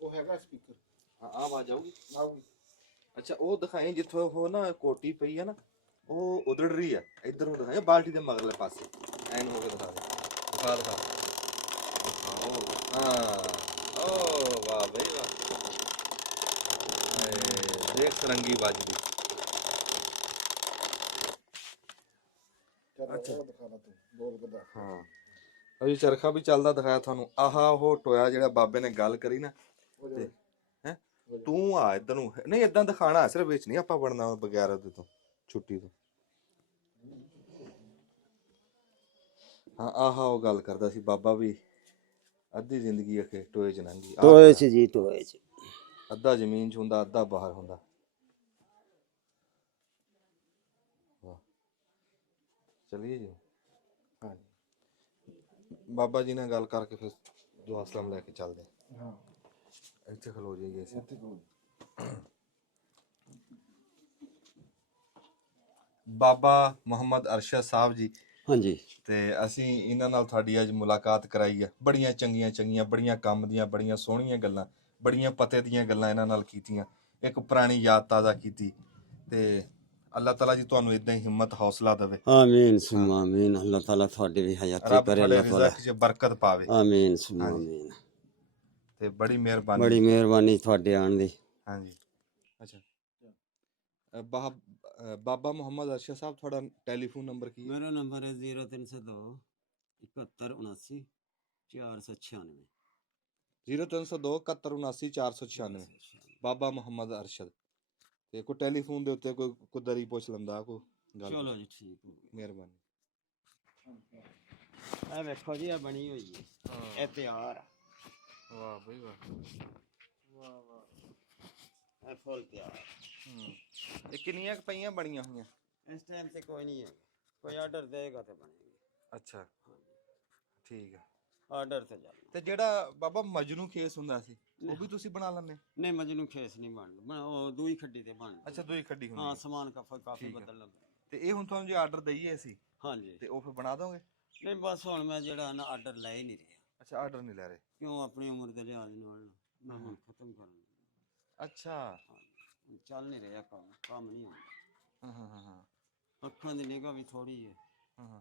ਉਹ ਹੈਗਾ ਸਪੀਕਰ ਹਾਂ ਆਵਾਜ਼ ਆਊਗੀ। ਆਉਗੀ। ਅੱਛਾ ਉਹ ਦਿਖਾਈ ਜਿੱਥੋਂ ਉਹ ਨਾ ਕੋਟੀ ਪਈ ਹੈ ਨਾ ਉਹ ਉਧੜ ਰਹੀ ਹੈ। ਇੱਧਰ ਨੂੰ ਦਿਖਾਈ ਬਾਲਟੀ ਦੇ ਮਗਰਲੇ ਪਾਸੇ ਐਨ ਹੋ ਕੇ ਦਿਖਾ ਦੇ। ਦਿਖਾ ਦਿਖਾ। ਹਾਂ ਓ ਵਾਹ ਬਈ ਵਾਹ। ਦੇਖ ਸਰੰਗੀ ਵੱਜਦੀ। ਅੱਛਾ ਦਿਖਾਣਾ ਤੂੰ ਬੋਲ ਕੇ ਦੱਸ। ਹਾਂ ਅਜੀ ਚਰਖਾ ਵੀ ਚੱਲਦਾ ਦਿਖਾਇਆ ਤੁਹਾਨੂੰ। ਆਹ ਉਹ ਟੋਇਆ ਜਿਹੜਾ ਬਾਬੇ ਨੇ ਗੱਲ ਕਰੀ ਨਾ ਤੇ ਹੈ ਤੂੰ ਆ ਇੱਧਰ ਨੂੰ ਨਹੀਂ ਏਦਾਂ ਦਿਖਾਣਾ ਸਿਰਫ ਵਿੱਚ ਨਹੀਂ ਆਪਾਂ ਬਣਨਾ ਬਗੈਰ ਉਹਦੇ ਤੋਂ ਛੁੱਟੀ ਤੋਂ। ਹਾਂ ਆਹ ਉਹ ਗੱਲ ਕਰਦਾ ਸੀ ਬਾਬਾ ਵੀ ਅੱਧੀ ਜ਼ਿੰਦਗੀ ਅਖੇ ਟੋਏ ਚ ਲੰਘੀ। ਟੋਏ ਚ ਜੀ ਟੋਏ ਚ। ਅੱਧਾ ਜ਼ਮੀਨ ਚ ਹੁੰਦਾ ਅੱਧਾ ਬਾਹਰ ਹੁੰਦਾ। ਵਾਹ ਚਲਿਏ ਜੀ। ਹਾਂਜੀ ਬਾਬਾ ਜੀ ਨਾਲ ਗੱਲ ਕਰਕੇ ਫਿਰ ਦੁਆ ਸਲਾਮ ਲੈ ਕੇ ਚੱਲਦੇ ਹਾਂ ਇੱਥੇ ਖਲੋ ਜਾਈਏ ਅਸੀਂ। ਇੱਥੇ ਕੋਲ ਬਾਬਾ ਮੁਹੰਮਦ ਅਰਸ਼ਦ ਸਾਹਿਬ ਜੀ ਹਾਂਜੀ ਤੇ ਅਸੀਂ ਇਹਨਾਂ ਨਾਲ ਤੁਹਾਡੀ ਅੱਜ ਮੁਲਾਕਾਤ ਕਰਾਈ ਹੈ। ਬੜੀਆਂ ਚੰਗੀਆਂ ਚੰਗੀਆਂ ਬੜੀਆਂ ਕੰਮ ਦੀਆਂ ਬੜੀਆਂ ਸੋਹਣੀਆਂ ਗੱਲਾਂ ਬੜੀਆਂ ਪਤੇ ਦੀਆਂ ਗੱਲਾਂ ਇਹਨਾਂ ਨਾਲ ਕੀਤੀਆਂ। ਇੱਕ ਪੁਰਾਣੀ ਯਾਦ ਤਾਜ਼ਾ ਕੀਤੀ ਤੇ ਅੱਲਾਹ ਤਾਲਾ ਜੀ ਤੁਹਾਨੂੰ ਇਦਾਂ ਹੀ ਹਿੰਮਤ ਹੌਸਲਾ ਦੇਵੇ। ਆਮੀਨ ਸੁਮਾ ਆਮੀਨ। ਅੱਲਾਹ ਤਾਲਾ ਤੁਹਾਡੇ ਵੀ ਹਯਾਤੀ ਰੱਬ ਕਰੇ। ਤੁਹਾਡੇ ਅੱਲਾਹ ਤਾਲਾ ਰਿਜ਼ਕ 'ਚ ਬਰਕਤ ਪਾਵੇ। ਆਮੀਨ ਸੁਮਾ ਹਾਂਜੀ ਆਮੀਨ। ਤੇ ਬੜੀ ਮਿਹਰਬਾਨੀ। ਬੜੀ ਮਿਹਰਬਾਨੀ ਤੁਹਾਡੇ ਆਉਣ ਦੀ। ਹਾਂਜੀ ਅੱਛਾ ਬਾਬਾ ਮੁਹੰਮਦ ਅਰਸ਼ਦ ਸਾਹਿਬ ਤੁਹਾਡਾ ਟੈਲੀਫੋਨ ਨੰਬਰ ਕੀ ਹੈ? ਮੇਰਾ ਨੰਬਰ ਹੈ 0302 7179 496। 0302 7179 496 ਬਾਬਾ ਮੁਹੰਮਦ ਅਰਸ਼ਦ। ਤੇ ਕੋਈ ਟੈਲੀਫੋਨ ਦੇ ਉੱਤੇ ਕੋਈ ਦਰੀ ਪੁੱਛ ਲੈਂਦਾ ਕੋਈ ਗੱਲ। ਚਲੋ ਜੀ ਠੀਕ ਹੋ ਗਿਆ। ਮਿਹਰਬਾਨੀ। ਇਹ ਵੇਖੋ ਜੀ ਇਹ ਬਣੀ ਹੋਈ ਹੈ। ਇਹ ਤਿਆਰ ਆ। ਵਾਹ ਬਈ ਵਾਹ। ਵਾਹ ਵਾਹ ਇਹ ਫੁੱਲ ਤਿਆਰ। ਇਹ ਕਿੰਨੀਆਂ ਕੁ ਪਈਆਂ ਬਣੀਆਂ ਹੋਈਆਂ? ਇਸ ਟਾਈਮ ਤੇ ਕੋਈ ਨਹੀਂ ਹੈ। ਕੋਈ ਆਰਡਰ ਦੇਗਾ ਤੇ ਬਣੇਗੀ। ਅੱਛਾ ਠੀਕ ਹੈ। ਆਰਡਰ ਤੇ ਜਾਣਾ। ਤੇ ਜਿਹੜਾ ਬਾਬਾ ਮਜਨੂ ਖੇਸ ਹੁੰਦਾ ਸੀ ਉਹ ਵੀ ਤੁਸੀਂ ਬਣਾ ਲੈਂਦੇ? ਨਹੀਂ ਮਜਨੂੰ ਖੇਸ ਨਹੀਂ ਬਣਦਾ। ਉਹ ਦੂਈ ਖੱਡੀ ਤੇ ਬਣਦਾ। ਅੱਛਾ ਦੋਈ ਖੱਡੀ ਹੁੰਦੀ ਹਾਂ ਹੈ। ਸਮਾਨ ਕਾਫੀ ਠੀਕ ਹੈ। ਬਦਲ ਲੱਗਾ। ਤੇ ਇਹ ਹੁਣ ਤੁਹਾਨੂੰ ਜੇ ਆਰਡਰ ਦਈਏ ਅਸੀਂ ਹਾਂਜੀ ਤੇ ਉਹ ਫਿਰ ਬਣਾ ਦੋਗੇ? ਨਹੀਂ ਬਸ ਹੁਣ ਮੈਂ ਜਿਹੜਾ ਨਾ ਆਰਡਰ ਲੈ ਹੀ ਨਹੀਂ ਰਿਹਾ। ਅੱਛਾ ਆਰਡਰ ਨਹੀਂ ਲੈ ਰਹੇ? ਕਿਉਂ ਆਪਣੀ ਉਮਰ ਦੇ ਲਿਹਾਜ਼ ਨਾਲ ਮੈਂ ਹੁਣ ਖਤਮ ਕਰਨ। ਅੱਛਾ ਚੱਲ ਨਹੀਂ ਰਿਹਾ ਕੰਮ ਨਹੀਂ ਹੁੰਦਾ। ਹਾਂ ਅੱਖਾਂ ਦੀ ਨਿਗਾਹ ਵੀ ਥੋੜੀ ਹੈ ਹਾਂ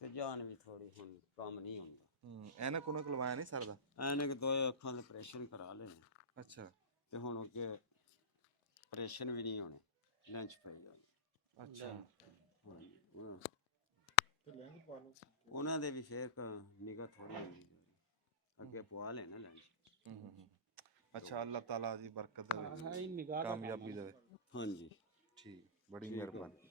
ਤੇ ਜਾਨ ਵੀ ਥੋੜੀ। ਹੁਣ ਕੰਮ ਨਹੀਂ ਹੁੰਦਾ। ਐਨਕ ਉਨਕ ਲਵਾਇਆ ਨਹੀਂ ਸਰਦਾ? ਐਨਕ ਦੋਏ ਅੱਖਾਂ ਦੇ ਆਪਰੇਸ਼ਨ ਕਰਾ ਲਏ ਨੇ। ਅੱਛਾ ਤੇ ਹੁਣ ਅੱਗੇ ਆਪਰੇਸ਼ਨ ਵੀ ਨਹੀਂ ਹੋਣੇ। ਲੈਂਚ ਪਈ ਜਾਣੀ। ਅੱਛਾ ਤੇ ਲੈਂਜ ਪਾ ਲਓ। ਉਹਨਾਂ ਦੇ ਵੀ ਫੇਰ ਨਿਗਾਹ ਥੋੜੀ ਹੁੰਦੀ ਅੱਗੇ ਪਵਾ ਲੈ ਨਾ ਲੈਂਚ। ਅੱਛਾ ਅੱਲਾਹ ਤਾਲਾ ਦੀ ਬਰਕਤ ਦੇਵੇ ਕਾਮਯਾਬੀ ਦੇਵੇ। ਹਾਂਜੀ ਠੀਕ ਬੜੀ ਮਿਹਰਬਾਨੀ।